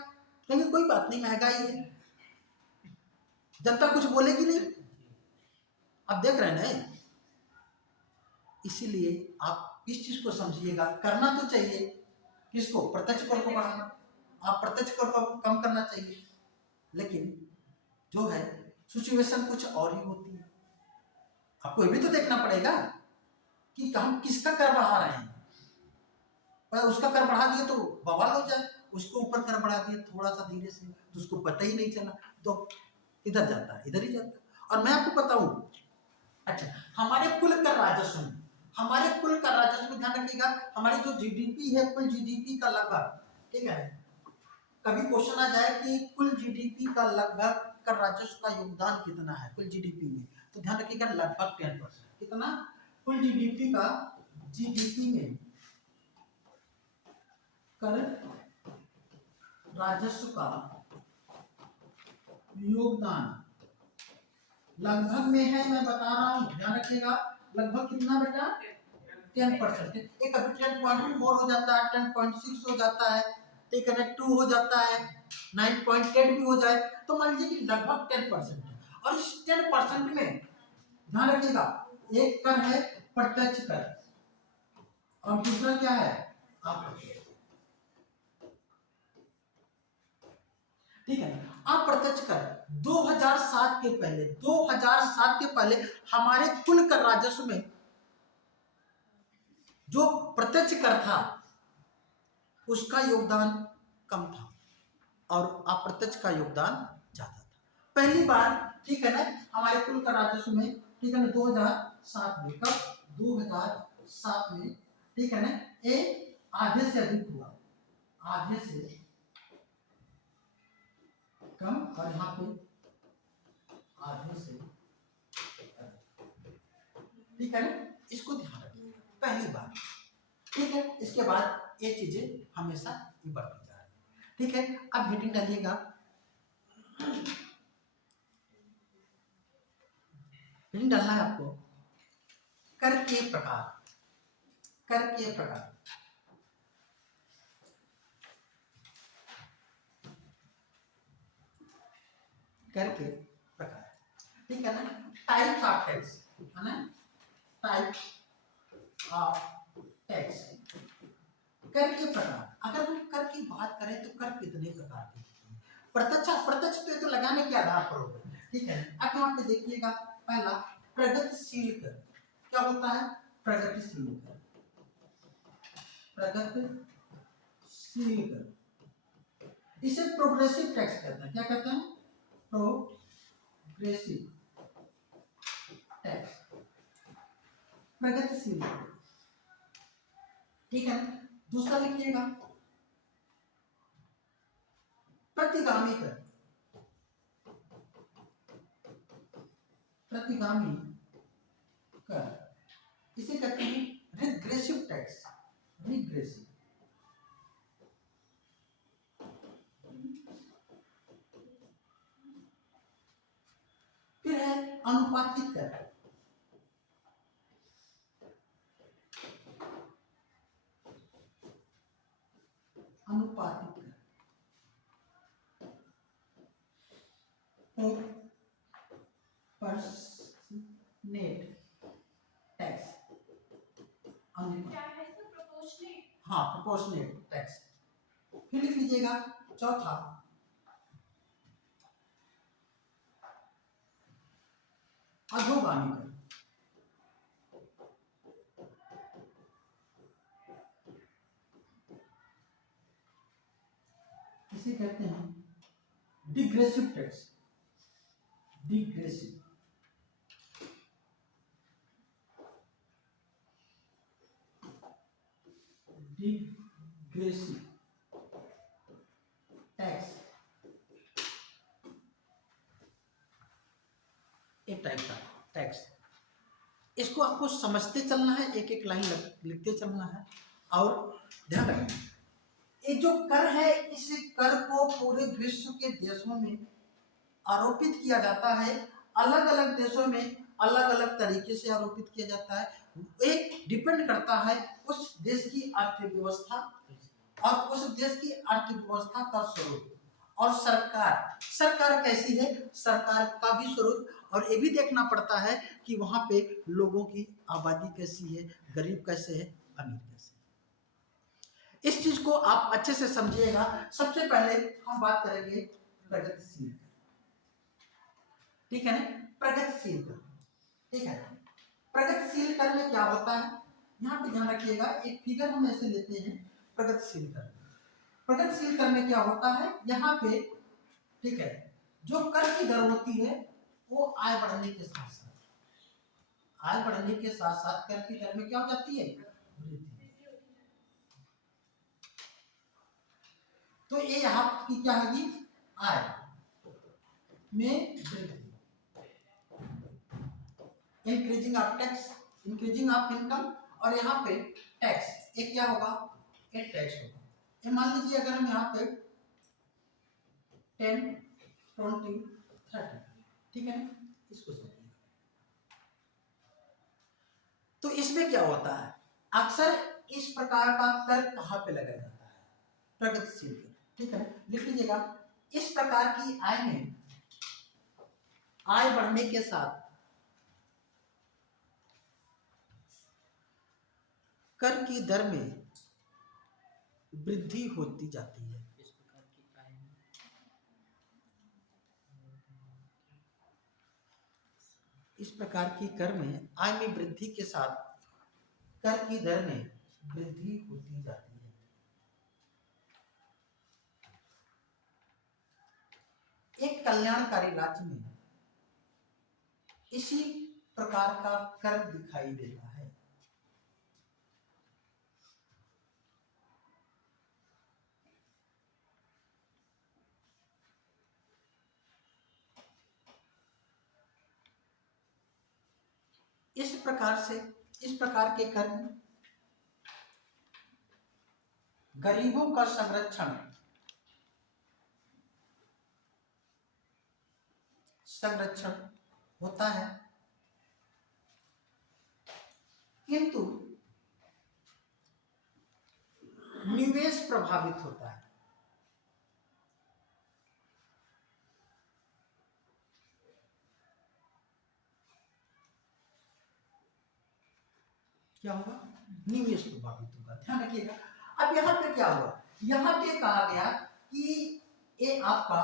कहेंगे कोई बात नहीं महंगाई है, जनता कुछ बोलेगी नहीं। आप देख रहे हैं ना, इसीलिए आप इस चीज को समझिएगा, करना तो चाहिए किसको? प्रत्यक्ष कर को बढ़ाना, आप प्रत्यक्ष कर को कम करना चाहिए, लेकिन जो है सिचुएशन कुछ और ही होती है। आपको ये भी तो देखना पड़ेगा कि हम किसका कर बढ़ा रहे हैं। पर उसका कर बढ़ा दिए तो बवाल हो जाए, उसको ऊपर कर बढ़ा दिए थोड़ा सा धीरे से तो उसको पता ही नहीं चला, तो इधर जाता है इधर ही जाता है। और मैं आपको बताऊं, अच्छा हमारे कुल कर राजस्व में, हमारे कुल कर राजस्व में ध्यान रखिएगा, हमारी जो जीडीपी है कुल जीडीपी का लगभग, ठीक है, कभी क्वेश्चन आ जाए कि कुल जीडीपी का लगभग कर राजस्व का योगदान कितना है कुल जीडीपी में, तो ध्यान रखिएगा लगभग 10%। कितना? कुल जीडीपी का, जीडीपी में कर राजस्व का योगदान लगभग में है, मैं बता रहा हूं, ध्यान रखिएगा, लगभग कितना बेटा? 10%। एक कभी 10.4 हो जाता है, 10.6 हो जाता है, ठीक है ना, 2 हो जाता है, 9.8 भी हो जाए, तो मान लीजिए कि लगभग 10% है। और इस 10% में ध्यान रखिएगा एक कर है प्रत्यक्ष कर और दूसरा क्या है? अप्रत्यक्ष। ठीक है, अप्रत्यक्ष कर 2007 के पहले, 2007 के पहले हमारे कुल कर राजस्व में जो प्रत्यक्ष कर था उसका योगदान कम था और अप्रत्यक्ष का योगदान ज्यादा था। पहली बार, ठीक है ना, हमारे कुल कर राजस्व में, ठीक है ना, 2007 में, कब? 2007 में, ठीक है ना, ये आधे से अधिक हुआ, आधे से कम, और यहाँ पे आधे से अधिक, ठीक है ना, इसको ध्यान रखिए पहली बार, ठीक है। इसके बाद ये चीजें हमेशा ही बढ़ती जा रही है, ठीक है। अब हेडिंग डालिएगा, हेडिंग डालना है आपको, कर के प्रकार, कर के प्रकार, कर के प्रकार, ठीक है ना, टाइप्स ऑफ टैक्स, है ना, टाइप्स ऑफ टैक्स, कर के प्रकार। अगर हम कर की बात करें तो कर कितने प्रकार के होते हैं? प्रत्यक्ष, अप्रत्यक्ष तो लगाने के आधार पर होगा, ठीक है। अब यहाँ पे देखिएगा, पहला प्रगतिशील कर, क्या होता है? प्रगतिशील कर, प्रगतिशील कर, इसे प्रोग्रेसिव टैक्स कहते हैं। क्या कहते हैं? प्रोग्रेसिव टैक्स, प्रगतिशील, ठीक है। दूसरा लिखिएगा प्रतिगामी कर, प्रतिगामी कर, इसे कहते हैं रिग्रेसिव टैक्स, रिग्रेसिव, अनुपातिक कर, अनुपातिक कर, प्रोपोर्शनेट टैक्स, क्या है इसका प्रोपोर्शनेट? हाँ प्रोपोर्शनेट टैक्स। फिर लिख लीजिएगा चौथा, अधोगामी कर, इसे कहते हैं डिग्रेसिव टैक्स, डिग्रेसिव, डिग्रेसिव टैक्स, एक टाइप का टैक्स। इसको आपको समझते चलना है, एक एक लाइन लिखते चलना है। और ध्यान रखना, ये जो कर है, इस कर को पूरे विश्व के देशों में आरोपित किया जाता है। अलग अलग देशों में अलग अलग तरीके से आरोपित किया जाता है। एक डिपेंड करता है उस देश की अर्थव्यवस्था और उस देश की अर्थव्यवस्था का स्वरूप, और सरकार कैसी है, सरकार का भी स्वरूप, और ये भी देखना पड़ता है कि वहां पे लोगों की आबादी कैसी है, गरीब कैसे है, अमीर कैसे है। इस चीज को आप अच्छे से समझिएगा। सबसे पहले हम बात करेंगे प्रगतिशील, ठीक है ना, प्रगतिशील कर, ठीक है। प्रगतिशील कर में क्या होता है, यहाँ पे ध्यान रखिएगा, एक फिगर हम ऐसे लेते हैं प्रगतिशील कर। प्रगतिशील कर में क्या होता है, यहाँ पे ठीक है, जो कर की दर होती है वो आय बढ़ने के साथ साथ, आय बढ़ने के साथ साथ कर की दर में क्या हो जाती है, वृद्धि। तो ये यहाँ की क्या होगी, आय में वृद्धि, increasing of tax, increasing of income, और यहाँ पे टैक्स, ये क्या होगा, ये टैक्स होगा। ये मान लीजिए अगर हम यहाँ पे 10, 20, 30, ठीक है, इसको समझिए। तो इसमें क्या होता है, अक्सर इस प्रकार का कर कहाँ पे लगाया जाता है, प्रगतिशील कर, ठीक है। लिख लीजिएगा, इस प्रकार की आय में आय बढ़ने के साथ कर की दर में वृद्धि होती जाती है। इस प्रकार की आय में इस प्रकार की कर में आय में वृद्धि के साथ कर की दर में वृद्धि होती जाती है। एक कल्याणकारी राज्य में इसी प्रकार का कर दिखाई देता है। इस प्रकार के कर में गरीबों का संरक्षण होता है, किंतु निवेश प्रभावित होता है। क्या होगा, निवेश प्रभावित होगा, ध्यान रखिएगा। अब यहाँ पे क्या हुआ, यहाँ पे कहा गया कि ये आपका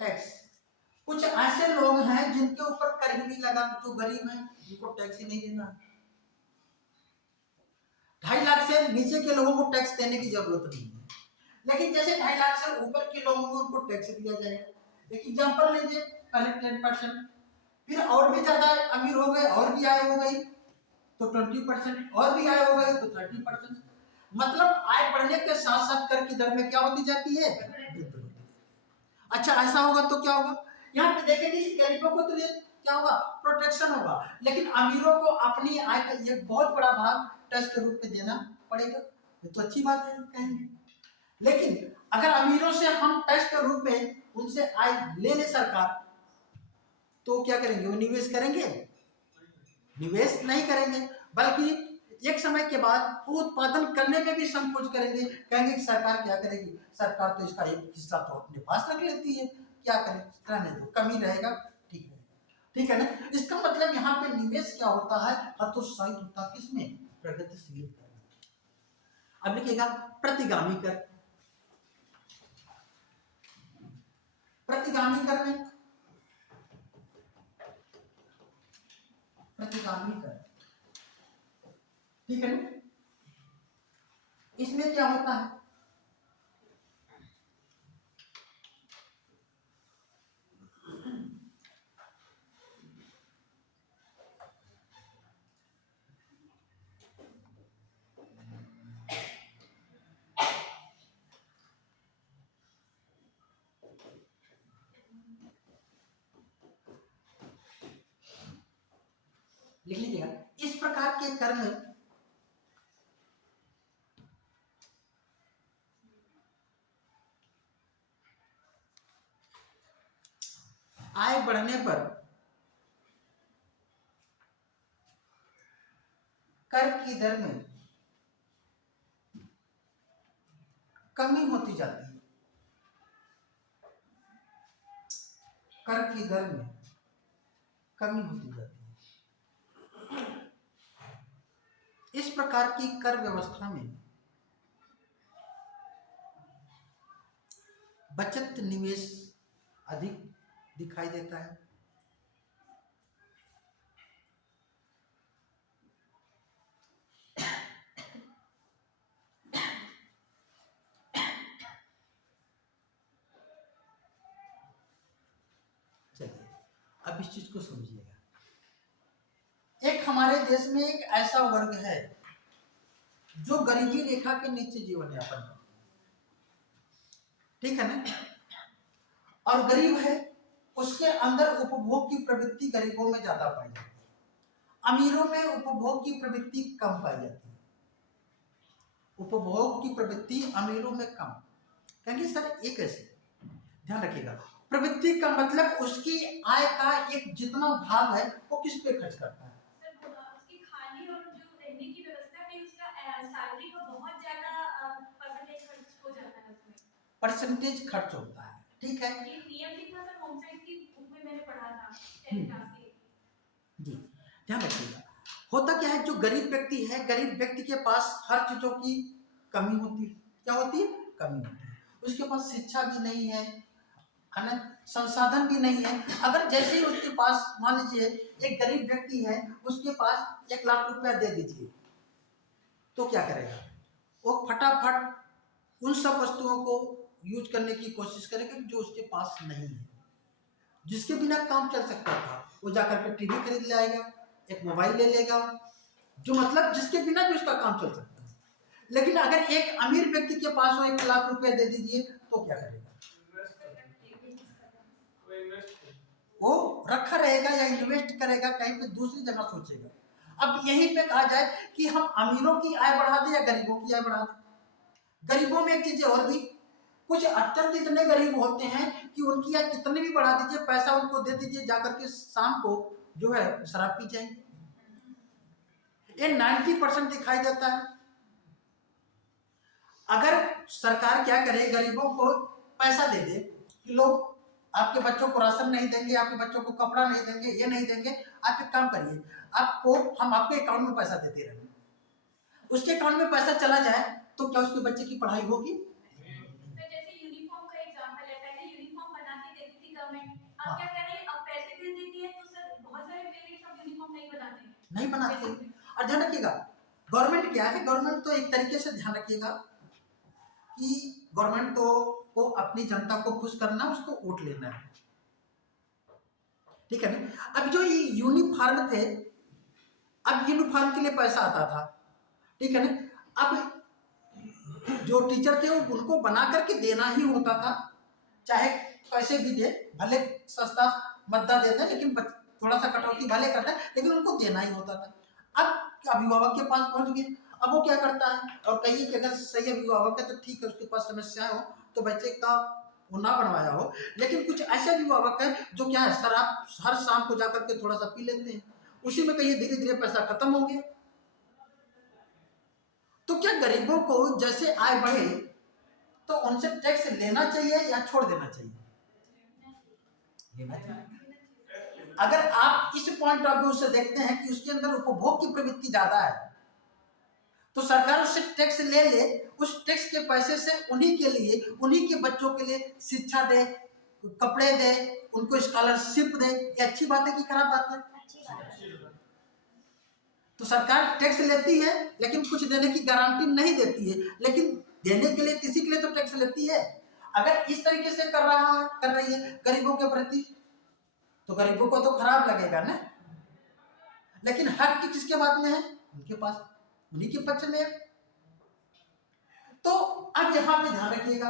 टैक्स, कुछ ऐसे लोग हैं जिनके ऊपर कर ही नहीं लगा, जो गरीब हैं जिनको टैक्स ही नहीं देना। 2.5 लाख से नीचे के लोगों को टैक्स देने की जरूरत नहीं है, लेकिन जैसे 2.5 लाख से ऊपर के लोगों को उनको टैक्स दिया जाएगा। एक एग्जांपल लीजिए, पहले 10%, फिर और भी ज्यादा अमीर हो गए, और भी आय हो गई तो 20%, और भी आय हो गई तो 30%। मतलब आय बढ़ने के साथ साथ कर की दर में क्या होती जाती है, अच्छा ऐसा होगा तो क्या होगा, यहाँ पे देखेंगे गरीबों को तो क्या होगा, प्रोटेक्शन होगा, लेकिन अमीरों को अपनी आय का एक बहुत बड़ा भाग टैक्स के रूप में देना पड़ेगा। ये तो अच्छी बात है कहेंगे, लेकिन अगर अमीरों से हम टैक्स के रूप में उनसे आय ले ले सरकार, तो क्या करेंगे, वो निवेश करेंगे? निवेश नहीं करेंगे, बल्कि एक समय के बाद वो उत्पादन करने में भी संकोच करेंगे। कहेंगे कि सरकार क्या करेगी, सरकार तो इसका एक हिस्सा तो अपने पास रख लेती है, क्या करें, रहने दो, कमी रहेगा, ठीक है, ठीक है ना। इसका मतलब यहाँ पे निवेश क्या होता है, हतोत्साहित होता है किसमें, प्रगतिशील कर। अब लिखिएगा प्रतिगामी कर। प्रतिगामी कर में, प्रतिगामी कर, ठीक है ना। इसमें क्या होता है, लिख लीजिएगा, इस प्रकार के कर में आय बढ़ने पर कर की दर में कमी होती जाती है, कर की दर में कमी होती जाती है। इस प्रकार की कर व्यवस्था में बचत निवेश अधिक दिखाई देता है। चलिए अब इस चीज को समझिएगा। एक हमारे देश में एक ऐसा वर्ग है जो गरीबी रेखा के नीचे जीवन यापन करता है, ठीक है ना, और गरीब है, उसके अंदर उपभोग की प्रवृत्ति गरीबों में ज्यादा पाई जाती है, अमीरों में उपभोग की प्रवृत्ति कम पाई जाती है। उपभोग की प्रवृत्ति अमीरों में कम। कहेंगे सर ये कैसे, ध्यान रखिएगा, प्रवृत्ति का मतलब उसकी आय का एक जितना भाग है वो किस पे खर्च करता है। सर उसकी खाने और जो रहने की व्यवस्था में उसका सैलरी का बहुत ज्यादा परसेंटेज खर्च हो जाता है उसमें, परसेंटेज खर्च होता है, ठीक है। ये नियम भी था सर, होम साइंस की बुक में मैंने पढ़ा था 10th क्लास के जी ध्यान रखिएगा। होता क्या है, जो गरीब व्यक्ति है, गरीब व्यक्ति के पास हर चीजों की कमी होती है। क्या होती है, कमी होती है। उसके पास शिक्षा भी नहीं है ना, संसाधन भी नहीं है। अगर जैसे ही उसके पास, मान लीजिए एक गरीब व्यक्ति है, उसके पास 1 लाख रुपया दे दीजिए, तो क्या करेगा, वो फटाफट उन सब वस्तुओं को यूज करने की कोशिश करेगा जो उसके पास नहीं है। जिसके बिना काम चल सकता था वो जाकर के टीवी खरीद लाएगा, एक मोबाइल ले लेगा, जो मतलब जिसके बिना भी उसका काम चल सकता है। लेकिन अगर एक अमीर व्यक्ति के पास वो 1 लाख रुपया दे दीजिए तो क्या करेगा, वो रखा रहेगा या इन्वेस्ट करेगा, कहीं पे दूसरी जगह सोचेगा। अब यहीं पे कहा जाए कि हम अमीरों की आय बढ़ा दें या गरीबों की आय बढ़ा दें। गरीबों में एक चीज और भी, कुछ अत्यंत इतने गरीब होते हैं कि उनकी आय कितनी भी बढ़ा दीजिए, पैसा उनको दे दीजिए, जाकर के शाम को जो है शराब पी जाएंगे। ये 90% दिखाई देता है। अगर सरकार क्या करे, गरीबों को पैसा दे दे कि लोग आपके बच्चों को राशन नहीं देंगे, आपके बच्चों को कपड़ा नहीं देंगे, ये नहीं देंगे, आप एक काम करिए, आपको हम आपके अकाउंट में पैसा देते रहेंगे। उसके अकाउंट में पैसा चला जाए तो क्या उसके बच्चे की पढ़ाई होगी? सर जैसे यूनिफॉर्म का एग्जांपल है, पहले यूनिफॉर्म बना के देती थी गवर्नमेंट, अब क्या कर रही है, अब पैसे दे देती है, तो सर बहुत सारे पेरेंट्स अब यूनिफॉर्म नहीं बनाते, नहीं बनाते। और ध्यान रखिएगा, गवर्नमेंट क्या है, गवर्नमेंट तो एक तरीके से ध्यान रखिएगा कि गवर्नमेंट तो को अपनी जनता को खुश करना, उसको वोट लेना है, ठीक है ना। अब जो ये यूनिफॉर्म थे, अब यूनिफॉर्म के लिए पैसा आता था, ठीक है ना। अब जो टीचर थे वो उनको बना करके देना ही होता था, चाहे पैसे भी दे, भले सस्ता मद्दा दे दें, लेकिन थोड़ा सा कटौती भले करता है, लेकिन उनको देना ही होता था। अब अभिभावक के पास पहुंच गए, अब वो क्या करता है, और कहिए कि अगर सही अभिभावक है तो ठीक है, उसके पास समस्याएं हो तो बच्चे का वो ना बनवाया हो, लेकिन कुछ ऐसे अभिभावक हैं जो क्या है शराब हर शाम को जाकर के थोड़ा सा पी लेते हैं, उसी में कहीं धीरे धीरे पैसा खत्म हो गया। तो क्या गरीबों को जैसे आय बढ़े तो उनसे टैक्स लेना चाहिए या छोड़ देना चाहिए? लेना चाहिए। अगर आप इस पॉइंट ऑफ व्यू से देखते हैं कि उसके अंदर उपभोग की प्रवृत्ति ज्यादा है, तो सरकार उससे टैक्स ले ले, उस टैक्स के पैसे से उन्हीं के लिए, उन्हीं के बच्चों के लिए शिक्षा दे, कपड़े दे, उनको स्कॉलरशिप दे, ये अच्छी बात है कि खराब बात है? तो सरकार टैक्स लेती है लेकिन कुछ देने की गारंटी नहीं देती है, लेकिन देने के लिए किसी के लिए तो टैक्स लेती है। अगर इस तरीके से कर रही है गरीबों के प्रति, तो गरीबों को तो खराब लगेगा ना। लेकिन हक किसके बात में है? उनके पास, उन्हीं के पक्ष में है। तो अब यहां पे ध्यान रखिएगा,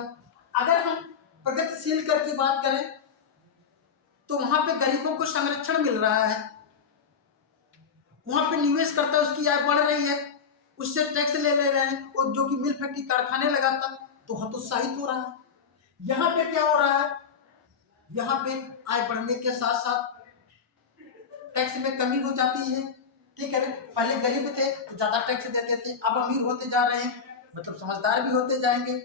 अगर हम प्रगतिशील कर की बात करें तो वहां पे गरीबों को संरक्षण मिल रहा है, वहां पे निवेश करता है, उसकी आय बढ़ रही है, उससे टैक्स ले रहे हैं, और जो कि मिल फैक्ट्री कारखाने लगाता तो हतोत्साहित हो रहा है। यहाँ पे क्या हो रहा है? यहाँ पे आय बढ़ने के साथ साथ टैक्स में कमी हो जाती है, ठीक है ना। पहले गरीब थे तो ज्यादा टैक्स देते थे, अब अमीर होते जा रहे हैं, मतलब समझदार भी होते जाएंगे,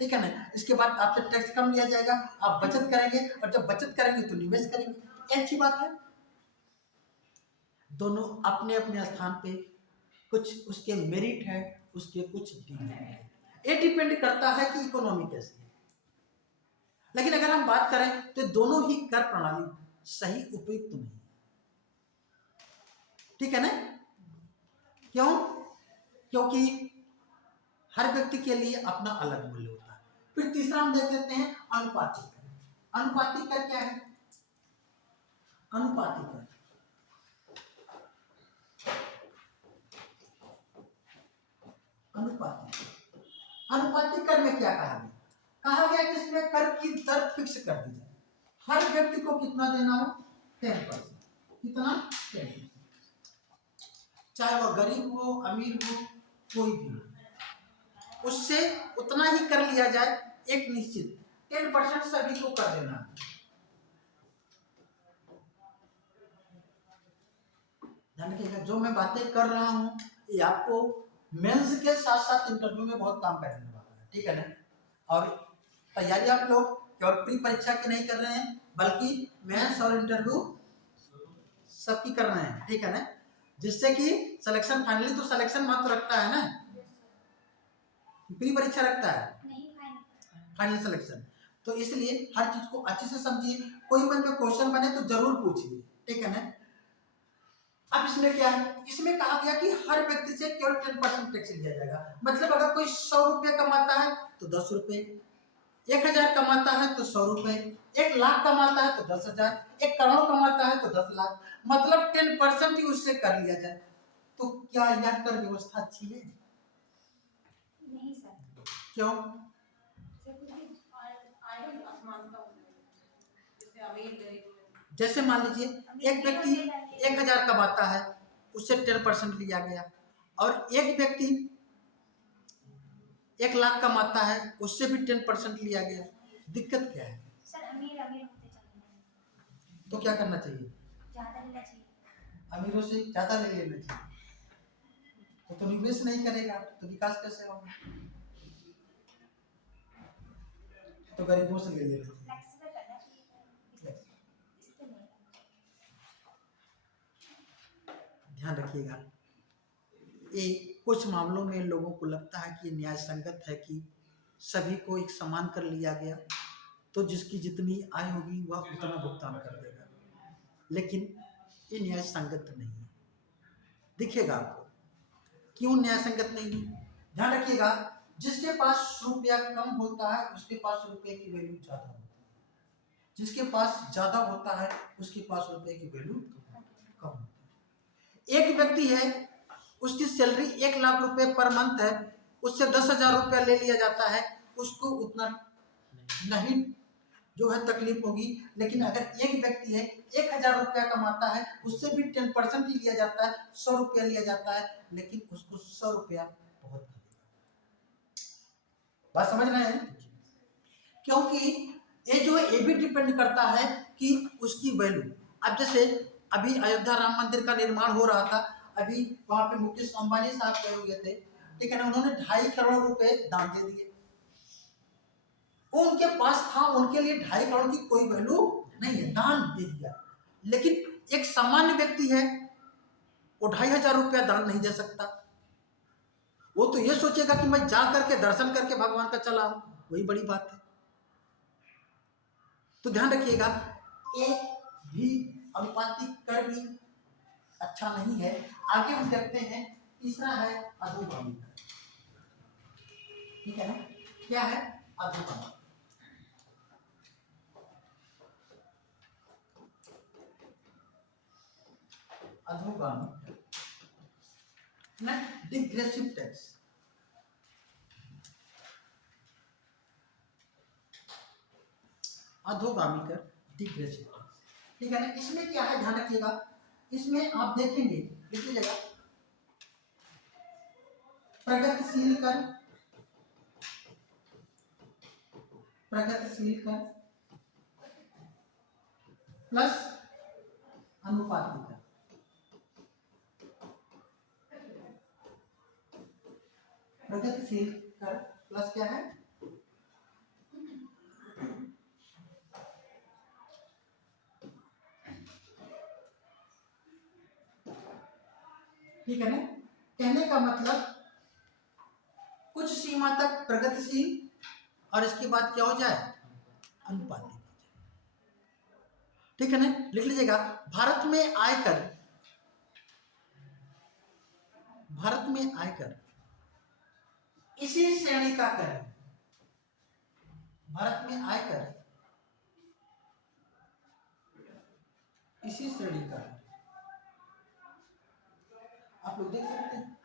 ठीक है ना। इसके बाद आपसे टैक्स कम लिया जाएगा, आप बचत करेंगे, और जब बचत करेंगे तो निवेश करेंगे, ये अच्छी बात है। दोनों अपने अपने स्थान पे कुछ उसके मेरिट है, उसके कुछ डिमेरिट है, ये डिपेंड करता है कि इकोनॉमी कैसी है। लेकिन अगर हम बात करें तो दोनों ही कर प्रणाली सही उपयुक्त नहीं, ठीक है ना। क्यों? क्योंकि हर व्यक्ति के लिए अपना अलग मूल्य होता है। फिर तीसरा हम देख लेते हैं अनुपातिक कर। अनुपातिक कर क्या है? अनुपातिक कर अनुपातिक कर में क्या कहा गया? कहा गया कि इसमें कर की दर फिक्स कर दी जाए, हर व्यक्ति को कितना देना हो? 10%। कितना? 10%। चाहे वह गरीब हो, अमीर हो, कोई भी हो, उससे उतना ही कर लिया जाए, एक निश्चित 10% सभी को कर देना है। ध्यान रखिएगा, जो मैं बातें कर रहा हूं ये आपको मेंस के साथ साथ इंटरव्यू में बहुत काम करने वाला है, ठीक है ना। और तैयारी आप लोग केवल प्री परीक्षा की नहीं कर रहे हैं, बल्कि मेंस और इंटरव्यू सबकी कर रहे हैं, ठीक है ना। जिससे कि सिलेक्शन, फाइनली तो सिलेक्शन मात्र रखता है ना, प्री परीक्षा रखता है, फाइनल सिलेक्शन। तो इसलिए हर चीज को अच्छे से समझिए, कोई मन में क्वेश्चन बने तो जरूर पूछिए, ठीक है ना। अब इसमें क्या है? इसमें कहा गया कि हर व्यक्ति से केवल 10% टैक्स लिया जाएगा। मतलब अगर कोई 100 रुपये कमाता है तो 10 रुपये, 1000 कमाता है तो 100 रुपये, 1 लाख कमाता है तो 10,000, 1 करोड़ कमाता है तो 10 लाख, मतलब 10% ही उससे कर लिया जाए। तो क्या यह कर व्यवस्था अच्छी है? नहीं सर। क्यों? जैसे मान लीजिए एक व्यक्ति 1000 कमाता है, उससे 10% लिया गया, और एक व्यक्ति 1 लाख कमाता है, उससे भी 10% लिया गया। दिक्कत क्या है? सर अमीर अमीर होते चले जाएंगे। तो क्या करना चाहिए? ज्यादा लेना चाहिए। अमीरों से ज्यादा ले लेना चाहिए, तो निवेश नहीं करेगा तो विकास कैसे होगा? तो गरीबों से ले लेना चाहिए। ध्यान रखिएगा, ये कुछ मामलों में लोगों को लगता है कि ये न्याय संगत है कि सभी को एक समान कर लिया गया, तो जिसकी जितनी आय होगी वह उतना भुगतान कर देगा, लेकिन ये न्याय संगत नहीं है। दिखेगा आपको क्यों न्याय संगत नहीं है। ध्यान रखिएगा, जिसके पास रुपया कम होता है उसके पास रुपये की वैल्यू ज्यादा होती है, जिसके पास ज्यादा होता है उसके पास रुपये की वैल्यू कम होती है। एक व्यक्ति है, उसकी सैलरी 1 लाख रुपए पर मंथ है, उससे 10,000 रुपया ले लिया जाता है, उसको उतना नहीं जो है तकलीफ होगी। लेकिन अगर एक व्यक्ति है 1000 रुपया कमाता है, उससे भी 10% ही लिया जाता है, 100 रुपया लिया जाता है, लेकिन उसको 100 रुपया बहुत लगेगा। बात समझ रहे हैं? क्योंकि ये जो है ये भी डिपेंड करता है कि उसकी वैल्यू। अब जैसे अभी अयोध्या राम मंदिर का निर्माण हो रहा था, अभी वहां पे मुकेश अंबानी साहब गए हुए थे, ठीक है ना, उन्होंने 2.5 करोड़ रुपए दान दे दिए। वो उनके पास था, उनके लिए 2.5 करोड़ की कोई वैल्यू नहीं है, दान दे दिया। लेकिन एक सामान्य व्यक्ति है, वो 2,500 रुपया दान नहीं दे सकता। वो तो ये सोचेगा कि मैं जा करके दर्शन करके भगवान का चला आऊं, वही बड़ी बात है। तो ध्यान रखिएगा, एक भी अनुपातिक कर भी अच्छा नहीं है। आगे हम देखते हैं, तीसरा है अधोगामी कर। ठीक है ना, क्या है अधोगामी? अधोगामी ना डिग्रेसिव टैक्स। अधोगामी कर, डिग्रेसिव टैक्स, ठीक है ना। इसमें क्या है, ध्यान रखिएगा, इसमें आप देखेंगे, लिख लीजिएगा, प्रगतिशील कर, प्रगतिशील कर प्लस अनुपातिक कर। प्रगतिशील कर प्लस क्या है, ठीक है ना। कहने का मतलब कुछ सीमा तक प्रगतिशील और इसके बाद क्या हो जाए, अनुपातिक हो जाए। ठीक है ना, लिख लीजिएगा, भारत में आयकर, भारत में आयकर इसी श्रेणी का कर है। भारत में आयकर इसी श्रेणी का है। आप लोग देख सकते हैं,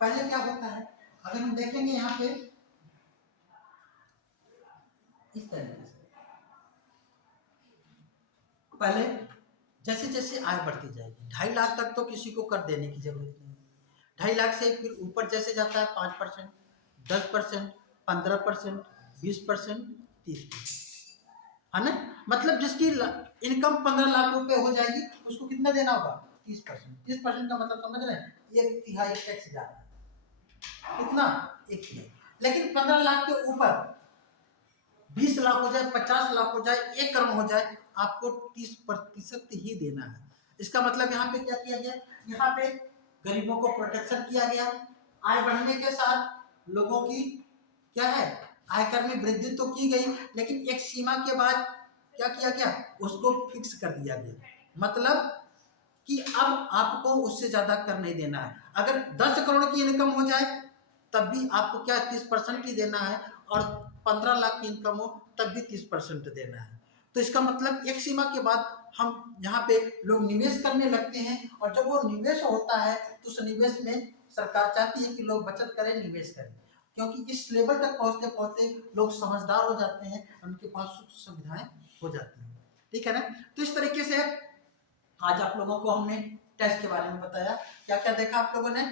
पहले क्या होता है, अगर हम देखेंगे यहाँ पे इस तरीके से, पहले जैसे जैसे आय बढ़ती जाएगी, 2.5 लाख तक तो किसी को कर देने की जरूरत नहीं। 2.5 लाख से फिर ऊपर जैसे जाता है 5%, 10%, 15%, 20%, 30%, है ना। मतलब जिसकी इनकम 15 लाख रुपए हो जाएगी, उसको कितना देना होगा, 30%। 30% का मतलब समझ रहे हैं, 1/3 टैक्स जा रहा है। कितना, 1/3। लेकिन 15 लाख के ऊपर 20 लाख हो जाए, 50 लाख हो जाए, 1 करोड़ हो जाए, आपको 30% ही देना है। इसका मतलब यहाँ पे क्या किया गया, यहाँ पे गरीबों को प्रोटेक्शन किया गया। आय बढ़ने के साथ लोगों की क्या है, आयकर में वृद्धि तो की गई, लेकिन एक सीमा के बाद क्या किया गया, उसको फिक्स कर दिया गया। मतलब कि अब आपको उससे ज्यादा कर नहीं देना है। अगर 10 करोड़ की इनकम हो जाए तब भी आपको क्या 30% ही देना है, और 15 लाख की इनकम हो तब भी 30% देना है। तो इसका मतलब एक सीमा के बाद हम यहाँ पे लोग निवेश करने लगते हैं, और जब वो निवेश होता है तो उस निवेश में सरकार चाहती है कि लोग बचत करें, निवेश करें, क्योंकि इस लेवल तक पहुँचते पहुँचते लोग समझदार हो जाते हैं, उनके पास सुख सुविधाएं हो जाती हैं। ठीक है ना। तो इस तरीके से आज आप लोगों को हमने टैक्स के बारे में बताया। क्या क्या देखा आप लोगों ने,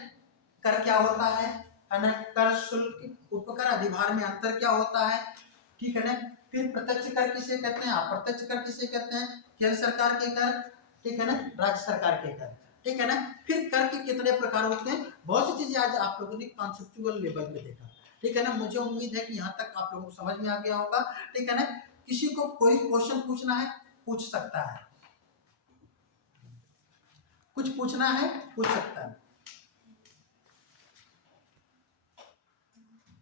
कर क्या होता है ना, कर, शुल्क, उपकर, अधिभार में अंतर क्या होता है, ठीक है ना। फिर प्रत्यक्ष कर किसे कहते हैं, अप्रत्यक्ष कर किसे कहते हैं, केंद्र सरकार के कर, ठीक है ना, राज्य सरकार के कर, ठीक है ना। फिर कर के कितने प्रकार होते हैं, बहुत सी चीजें आज आप लोगों ने कॉन्सेप्चुअल लेवल पे देखा, ठीक है ना। मुझे उम्मीद है कि यहाँ तक आप लोगों को समझ में आ गया होगा, ठीक है ना। किसी को कोई क्वेश्चन पूछना है, पूछ सकता है, कुछ पूछना है पूछ सकता है।